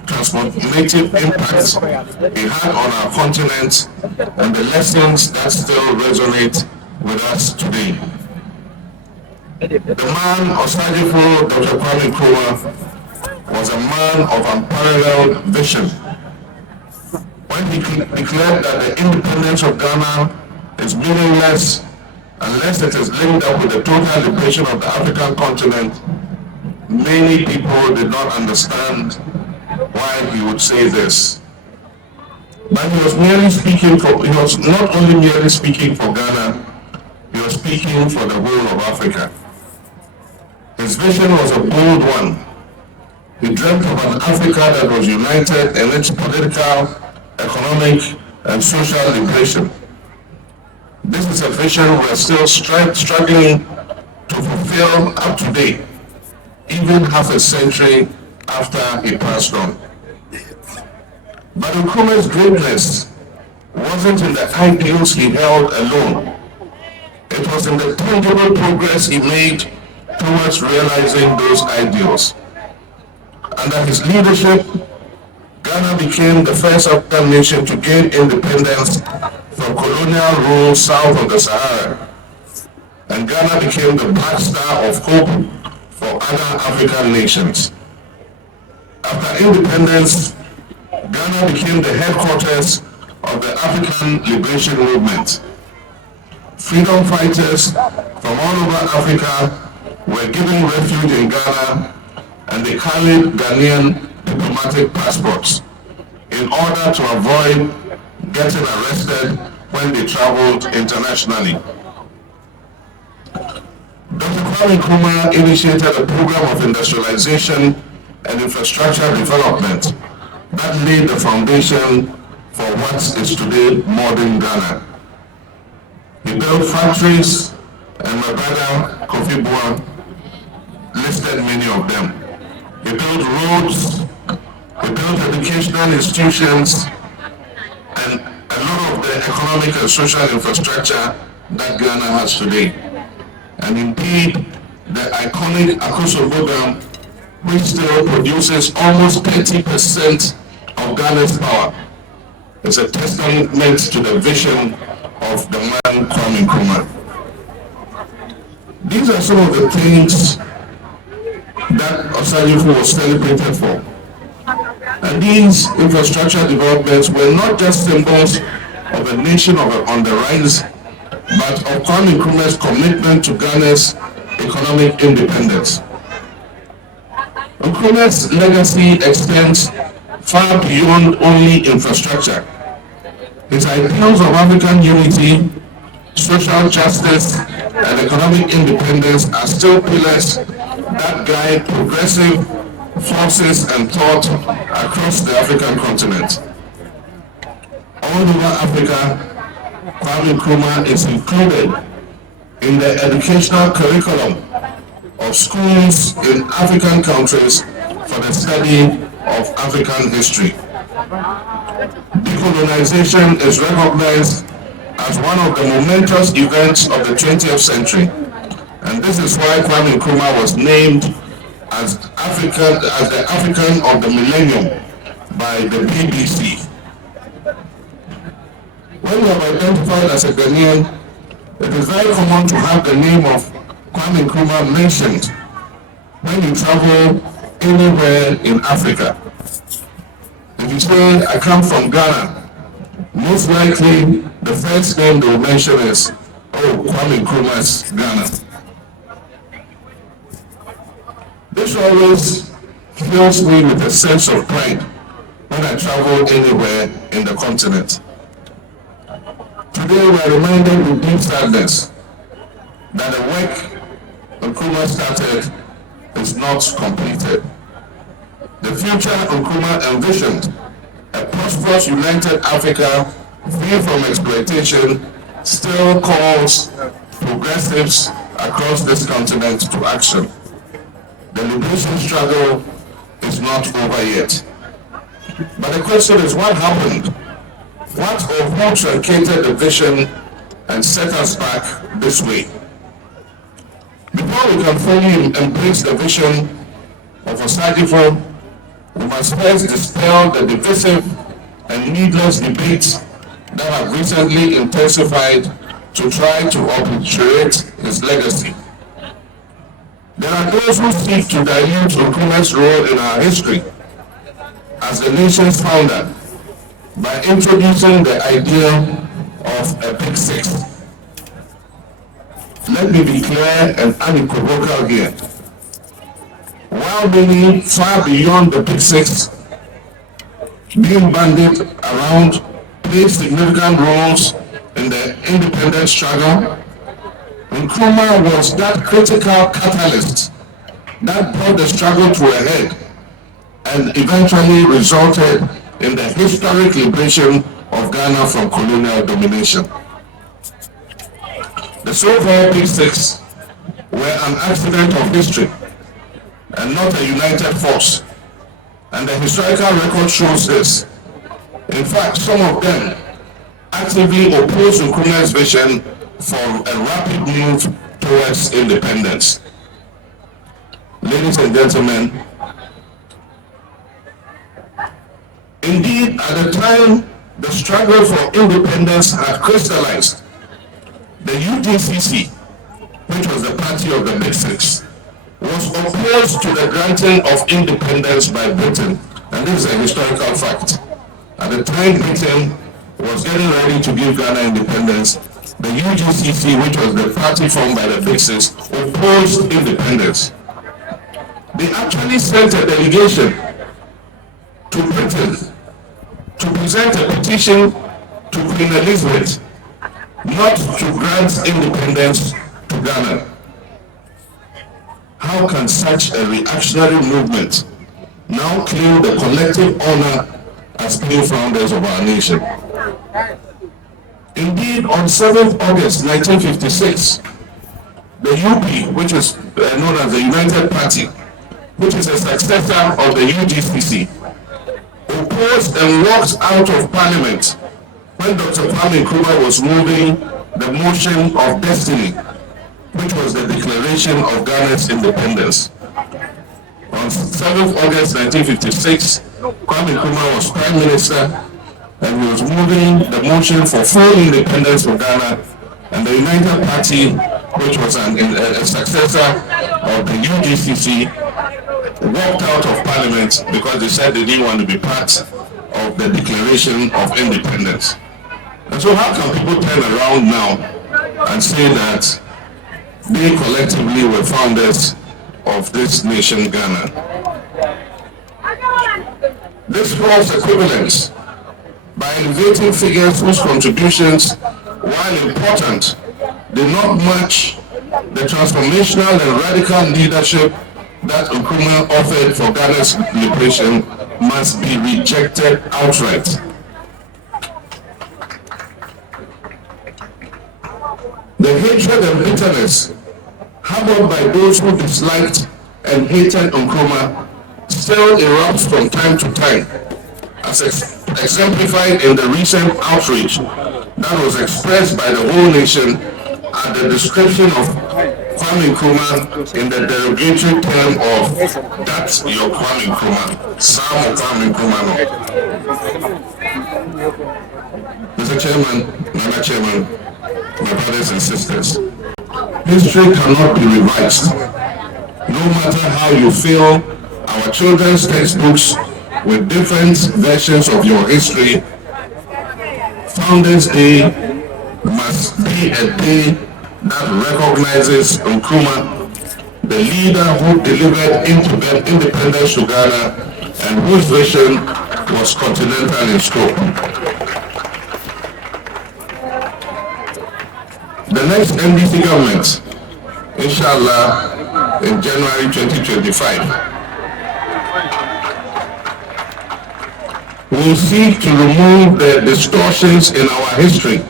transformative impact he had on our continent and the lessons that still resonate with us today. The man Osajifo Dr. Kwame Nkrumah was a man of unparalleled vision. When he declared that the independence of Ghana is meaningless unless it is linked up with the total liberation of the African continent, many people did not understand why he would say this. But he was not only merely speaking for Ghana, he was speaking for the whole of Africa. His vision was a bold one. He dreamt of an Africa that was united in its political, economic, and social liberation. This is a vision we are still struggling to fulfill up to date, even half a century after he passed on. But Nkrumah's greatness wasn't in the ideals he held alone. It was in the tangible progress he made towards realizing those ideals. Under his leadership, Ghana became the first African nation to gain independence from colonial rule south of the Sahara. And Ghana became the black star of hope for other African nations. After independence, Ghana became the headquarters of the African Liberation Movement. Freedom fighters from all over Africa were given refuge in Ghana, and they carried Ghanaian diplomatic passports in order to avoid getting arrested when they traveled internationally. Dr. Kwame Nkrumah initiated a program of industrialization and infrastructure development that laid the foundation for what is today modern Ghana. He built factories, and my brother Kofi Boa listed many of them. He built roads, he built educational institutions, and a lot of the economic and social infrastructure that Ghana has today. And indeed, the iconic Akoso program which still produces almost 30% of Ghana's power, is a testament to the vision of the man Kwame Nkrumah. These are some of the things that Osagyefo was celebrated for. And these infrastructure developments were not just symbols of a nation on the rise, but of Kwame Nkrumah's commitment to Ghana's economic independence. Nkrumah's legacy extends far beyond only infrastructure. His ideals of African unity, social justice, and economic independence are still pillars that guide progressive forces and thought across the African continent. All over Africa, Kwame Nkrumah is included in the educational curriculum of schools in African countries for the study of African history. Decolonization is recognized as one of the momentous events of the 20th century, and this is why Kwame Nkrumah was named as the African of the Millennium by the BBC. When you are identified as a Ghanaian, it is very common to have the name of Kwame Nkrumah mentioned when you travel anywhere in Africa. If you say, I come from Ghana, most likely the first name they will mention is, oh, Kwame Nkrumah's Ghana. This always fills me with a sense of pride when I travel anywhere in the continent. Today we are reminded with deep sadness that the work Nkrumah started is not completed. The future Nkrumah envisioned, a prosperous, united Africa free from exploitation, still calls progressives across this continent to action. The liberation struggle is not over yet. But the question is, what happened? What or who truncated the vision and set us back this way? Before we can fully embrace the vision of Osagyefo, we must first dispel the divisive and needless debates that have recently intensified to try to obliterate his legacy. There are those who seek to dilute Nkrumah's role in our history as the nation's founder by introducing the idea of a Big Six. Let me be clear and unequivocal here. While many far beyond the Big Six being bandied around play significant roles in the independence struggle, Nkrumah was that critical catalyst that brought the struggle to a head and eventually resulted in the historic liberation of Ghana from colonial domination. The so-called Big Six were an accident of history and not a united force, and the historical record shows this. In fact, some of them actively opposed Nkrumah's vision for a rapid move towards independence. Ladies and gentlemen, indeed, at the time the struggle for independence had crystallized, the UDCC, which was the party of the Big Six, was opposed to the granting of independence by Britain, and this is a historical fact. At the time Britain was getting ready to give Ghana independence, the UDCC, which was the party formed by the Big Six, opposed independence. They actually sent a delegation to Britain to present a petition to Queen Elizabeth not to grant independence to Ghana. How can such a reactionary movement now claim the collective honor as being founders of our nation? Indeed, on 7th August 1956, the UP, which is known as the United Party, which is a successor of the UDCC, opposed and walked out of Parliament when Dr. Kwame Nkrumah was moving the motion of destiny, which was the declaration of Ghana's independence. On 7th August 1956, Kwame Nkrumah was Prime Minister and he was moving the motion for full independence of Ghana, and the United Party, which was a successor of the UGCC, walked out of Parliament because they said they didn't want to be part of the Declaration of Independence. And so how can people turn around now and say that they collectively were founders of this nation, Ghana? This false equivalence by elevating figures whose contributions, while important, did not match the transformational and radical leadership that Nkrumah offered for Ghana's liberation, must be rejected outright. The hatred and bitterness harbored by those who disliked and hated Nkrumah still erupts from time to time, as exemplified in the recent outrage that was expressed by the whole nation at the description of Kwame Nkrumah in the derogatory term of "that's your Kwame Nkrumah, Sam Kwame Nkrumah." Mr. Chairman, Madam Chairman, my brothers and sisters, history cannot be revised. No matter how you feel, our children's textbooks with different versions of your history, Founders Day must be a day that recognizes Nkrumah, the leader who delivered independence to Ghana and whose vision was continental in scope. The next NDC government, inshallah, in January 2025, will seek to remove the distortions in our history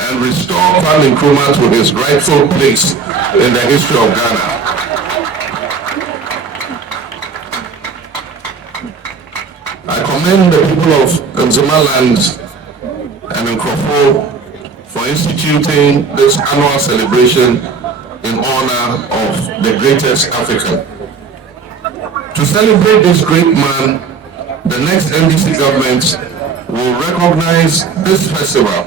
and restore Kwame Nkrumah to his rightful place in the history of Ghana. I commend the people of Nkrumah and Nkrumah for instituting this annual celebration in honor of the greatest African. To celebrate this great man, the next NDC government will recognize this festival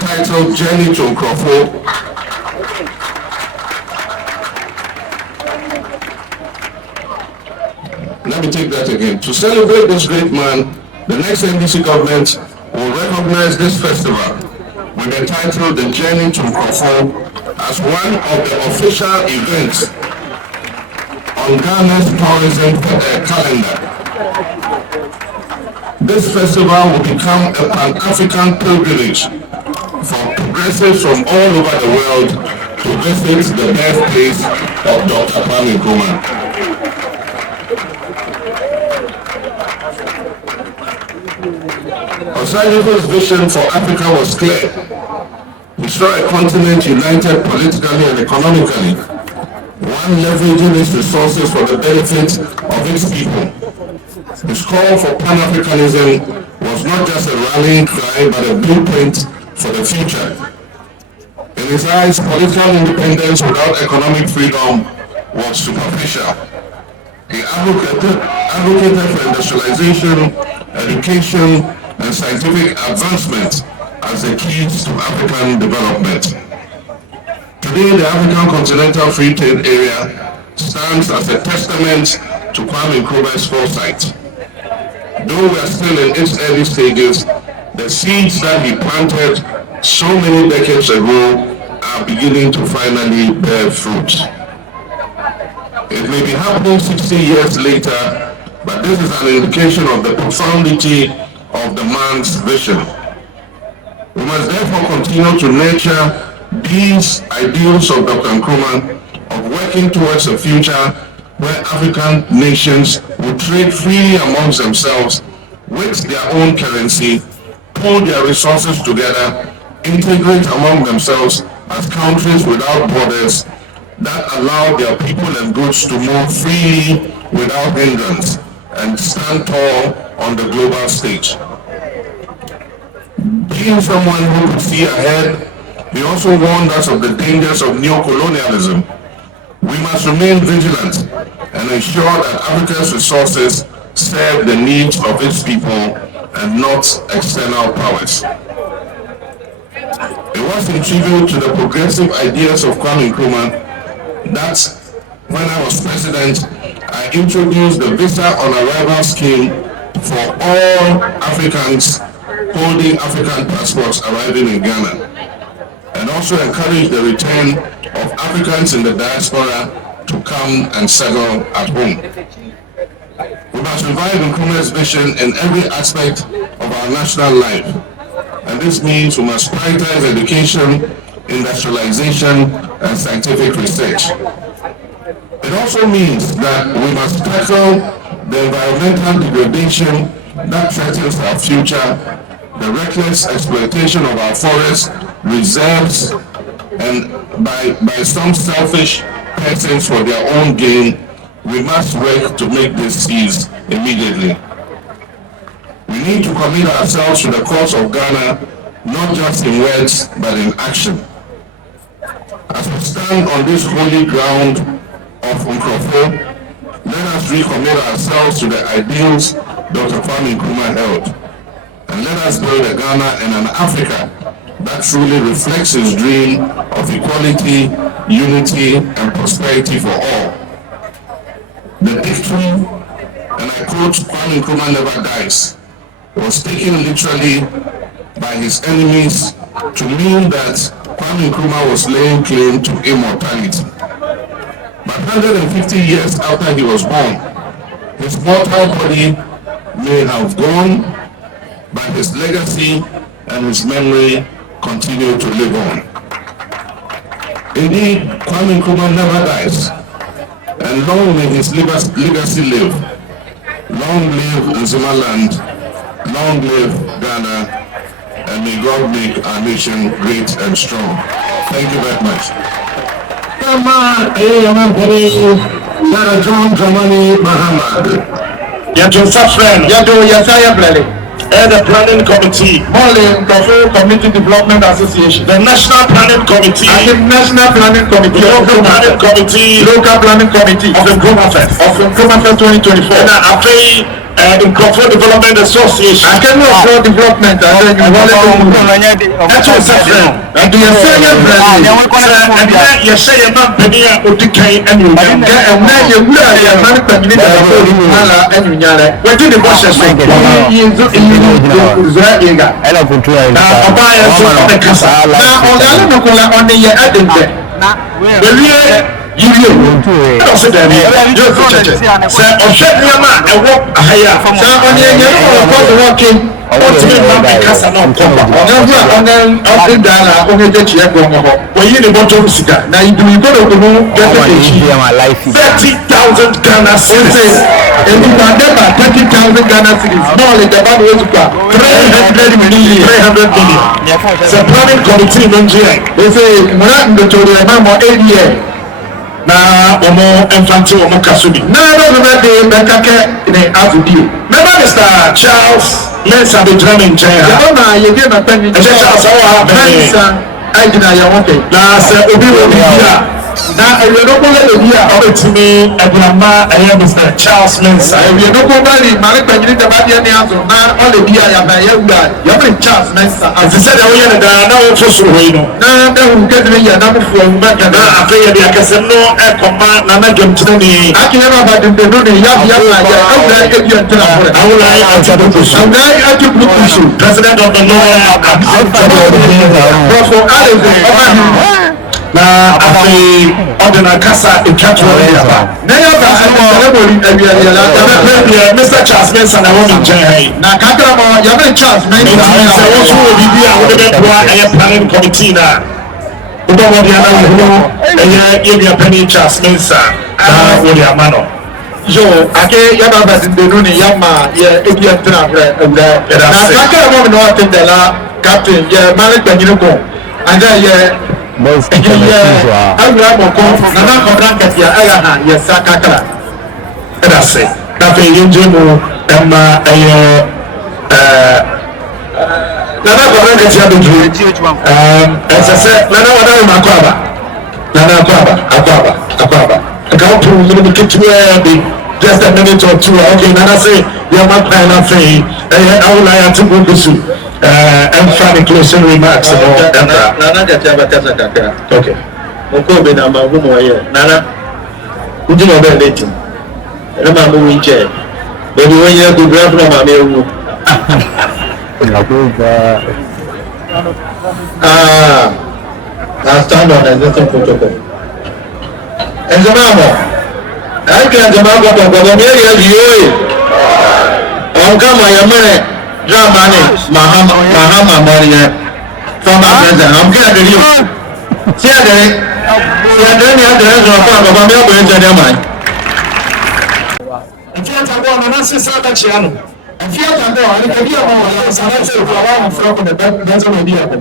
titled Journey to Nkrumah. Let me take that again. To celebrate this great man, the next NDC government will recognize this festival with the title The Journey to Nkrumah as one of the official events on Ghana's tourism calendar. This festival will become a Pan-African pilgrimage for progressives from all over the world to visit the birthplace of Dr. Kwame Nkrumah. Osagyefo vision for Africa was clear. He saw a continent united politically and economically, one leveraging its resources for the benefit of its people. His call for Pan-Africanism was not just a rallying cry, but a blueprint for the future. In his eyes, political independence without economic freedom was superficial. He advocated for industrialization, education, and scientific advancement as the keys to African development. Today, the African Continental Free Trade Area stands as a testament to Kwame Nkrumah's foresight. Though we are still in its early stages, the seeds that he planted so many decades ago are beginning to finally bear fruit. It may be happening 60 years later, but this is an indication of the profundity of the man's vision. We must therefore continue to nurture these ideals of Dr. Nkrumah of working towards a future where African nations will trade freely amongst themselves with their own currency, pool their resources together, integrate among themselves as countries without borders that allow their people and goods to move freely without hindrance and stand tall on the global stage. Being someone who could see ahead, he also warned us of the dangers of neocolonialism. We must remain vigilant and ensure that Africa's resources serve the needs of its people and not external powers. It was in tribute to the progressive ideas of Kwame Nkrumah that when I was president, I introduced the Visa on Arrival scheme for all Africans holding African passports arriving in Ghana, and also encouraged the return of Africans in the diaspora to come and settle at home. We must revive Nkrumah's vision in every aspect of our national life, and this means we must prioritize education, industrialization, and scientific research. It also means that we must tackle the environmental degradation that threatens our future, the reckless exploitation of our forests, reserves, and by some selfish persons for their own gain. We must work to make this cease immediately. We need to commit ourselves to the cause of Ghana, not just in words, but in action. As we stand on this holy ground of Nkrumah, let us recommit ourselves to the ideals Dr. Kwame Nkrumah held, and let us build a Ghana and an Africa that truly reflects his dream of equality, unity, and prosperity for all. The victory, and I quote, Kwame Nkrumah never dies, was taken literally by his enemies to mean that Kwame Nkrumah was laying claim to immortality. But 150 years after he was born, his mortal body may have gone, but his legacy and his memory continue to live on. Indeed, Kwame Nkrumah never dies, and long may his legacy live. Long live Nzumaland, long live Ghana, and may God make our nation great and strong. Thank you very much. And the planning committee, Community Development Association, the National Planning Committee, and the National Planning Committee, Local Planning Committee, Local Planning Committee of Nkrumah Fest 2024. And I pay Nkrumah Development Association. I can know development. And that's what's happening. And the Australian president, and then you say you're not penny or decay, and you get a man, you will have money per minute, and you know, we're doing the process. Now, on the Ghana cedis. And you can never 30,000 Ghana cedis. No, the bad way to 300 million. The planning committee in Nigeria. They say, Murat Ndotori, I'm 8 years. Na omo infante omo kasumi na no be de bekake ne afudi remember Mr. Charles Mensa be drumming chair ya na ye dey na tani Charles o ha Mensa agina ya wote na se obi wo bi ya na eyenoko le bi ya obetimi ebrama Mr. Charles Mensa eyenoko ba ni mare panyini de ba de ni azo na o le bi ya ba ya wura ya be Charles Mensa as I said we ya da na wo fosu hoyi no na da hu kedre ya na mufu mba na afa ya bi akase no ekoma na na dwomtene ni akina ba de no ni ya ya ya awura e bi antena hore awura e atibukusu awura atibukusu president of the law Professor Alex na afi ordinary kasa etwatro ya ba na ya ba ceremony abia Mr. Charles Mensa na won nchen na kakra mo ya be Charles Mensa na wo so obi a wo de boa eye planning committee na obo mo dia na wo eye area planning Charles Mensa na wo dia mano yo ake ya ba de no ni ya ma ye ebi entra awura na kakra mo no atendela captain ye malik banyine ko anga ye awura boko na na contract ya aya ha ya sakakara edase na fe yenje mo emma na na contract ya be dru ese se na na wada ma kwaba na na kwaba akwaba I can't prove a little bit to just a minute or two. Okay, now I say, you're my plan of thing. I would like to go to and find closing remarks about that. Okay. Moko na magu mo ye nana uji no be late na ma mo winche be ni wanya go grab na ma me ewu I stand on existing protocol enzama I can jama go me ya jiwe on kama ya mere drama ni mahama moriye from our president I'm going to you see again yàtọ̀ ní àtẹ̀rẹ́ sọ̀rọ̀ fún àgbàgbà mi ọ̀gbìn jẹ́ ní ọmọ yìí. Ẹ̀fí àtàgbọ́ ọ̀nà náà sí sáà kàkyi àná. Ẹ̀fí àtàgbọ́ àdìgbàdì ọmọ wà láwọn sàrẹ́ tí òkú àwọn àwọn fúlọ́kù nà bẹ́tẹ̀ nà ẹ̀dí ẹ̀kọ́.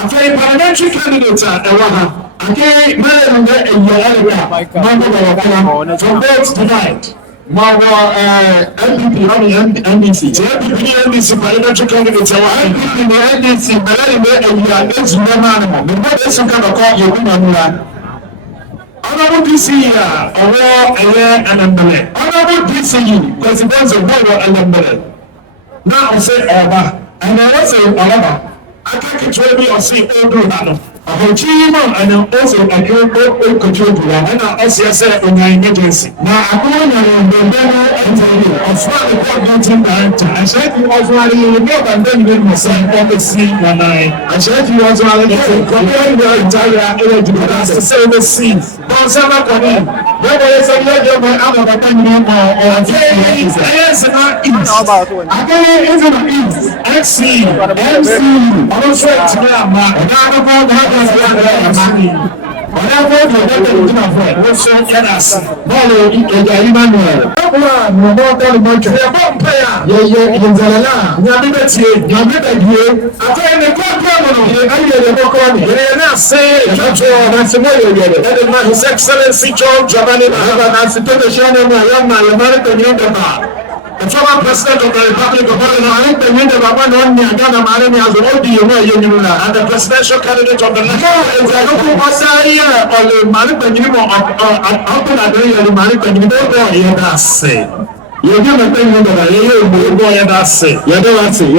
Afẹ́ parliamentary candidate a ẹ̀wọ̀ ha. Àkè mẹ́rin ń bẹ ẹ̀yẹ ẹ̀rẹ́gà máa ń bọ̀ wọ̀ kọ́nà from both divide. Máa wọ NPP ọ̀nà NDC. Ti NPP ní NDC parliamentary candidate ẹ̀wọ̀ NPP ní NDC bẹ̀rẹ̀ ní bẹ ẹ̀yẹ ẹ̀jì mẹ́mà ni mọ̀. Nígbà tó sùn kàkọ́ yẹ̀kú nà nùlá. Honorable DCE Anambele. Honorable DCE, President of Board Anambele. Now I say Oba, and I say Oba. I can't control me or see Odo Nano. I will cheat him and also I can't go control to them. And I also say on my emergency. Now I go on and interview of what the court meeting director. I said he was running in the book and then he was saying on the scene one night. I said he was running comparing the entire energy to say the scene. Consama Kwame, whether it's a legend or I'm a family or yes, not east. Again, isn't it east? MC, I'm not sure it's me, I'm not. Whatever you get to my friend, what's so generous? Follow Emmanuel. No more than much. The bomb player. Yeah, in Zalala. Yamibet, I tell the court, I get a book on it. And I say, that's a way you get it. That is not His Excellency John Giovanni. I have an answer to the channel, my young man, American Yoga. The former president of the Republic of Ireland, I think the window of one on the Ghana Marine as well, and the presidential candidate of the national is a local Masaya or the Marine open at the Marine say. You give a thing that you go and say. You don't see.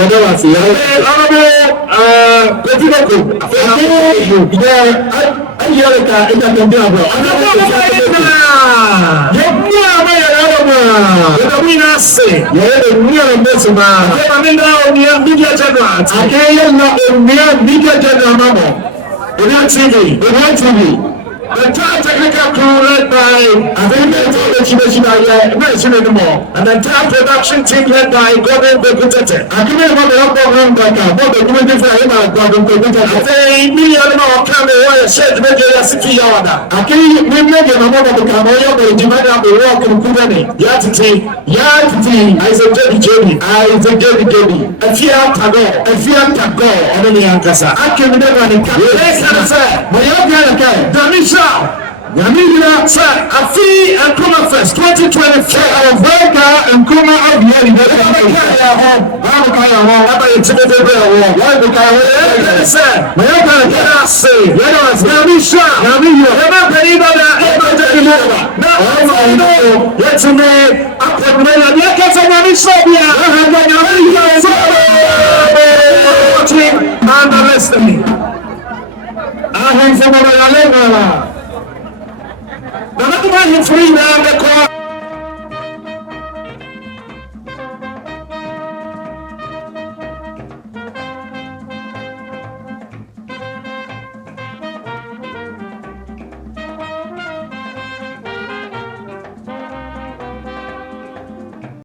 The entire technical crew led by and the entire production team led by Gordon Bekutete. I give you a program like a board of doing different Gordon Bekutete. I say, me and my camera, shed media city yawada. I can't make a number of the camera, but you might have the walk in Kudani. Yatiti, I say, Jedi, I say, Jedi. A fear tago, and then the Ankasa. I can never say, my young guy, Damisha. Yamina sir, Afi Nkrumah Fest 2024. Our Nkrumah of Yeri. Free now the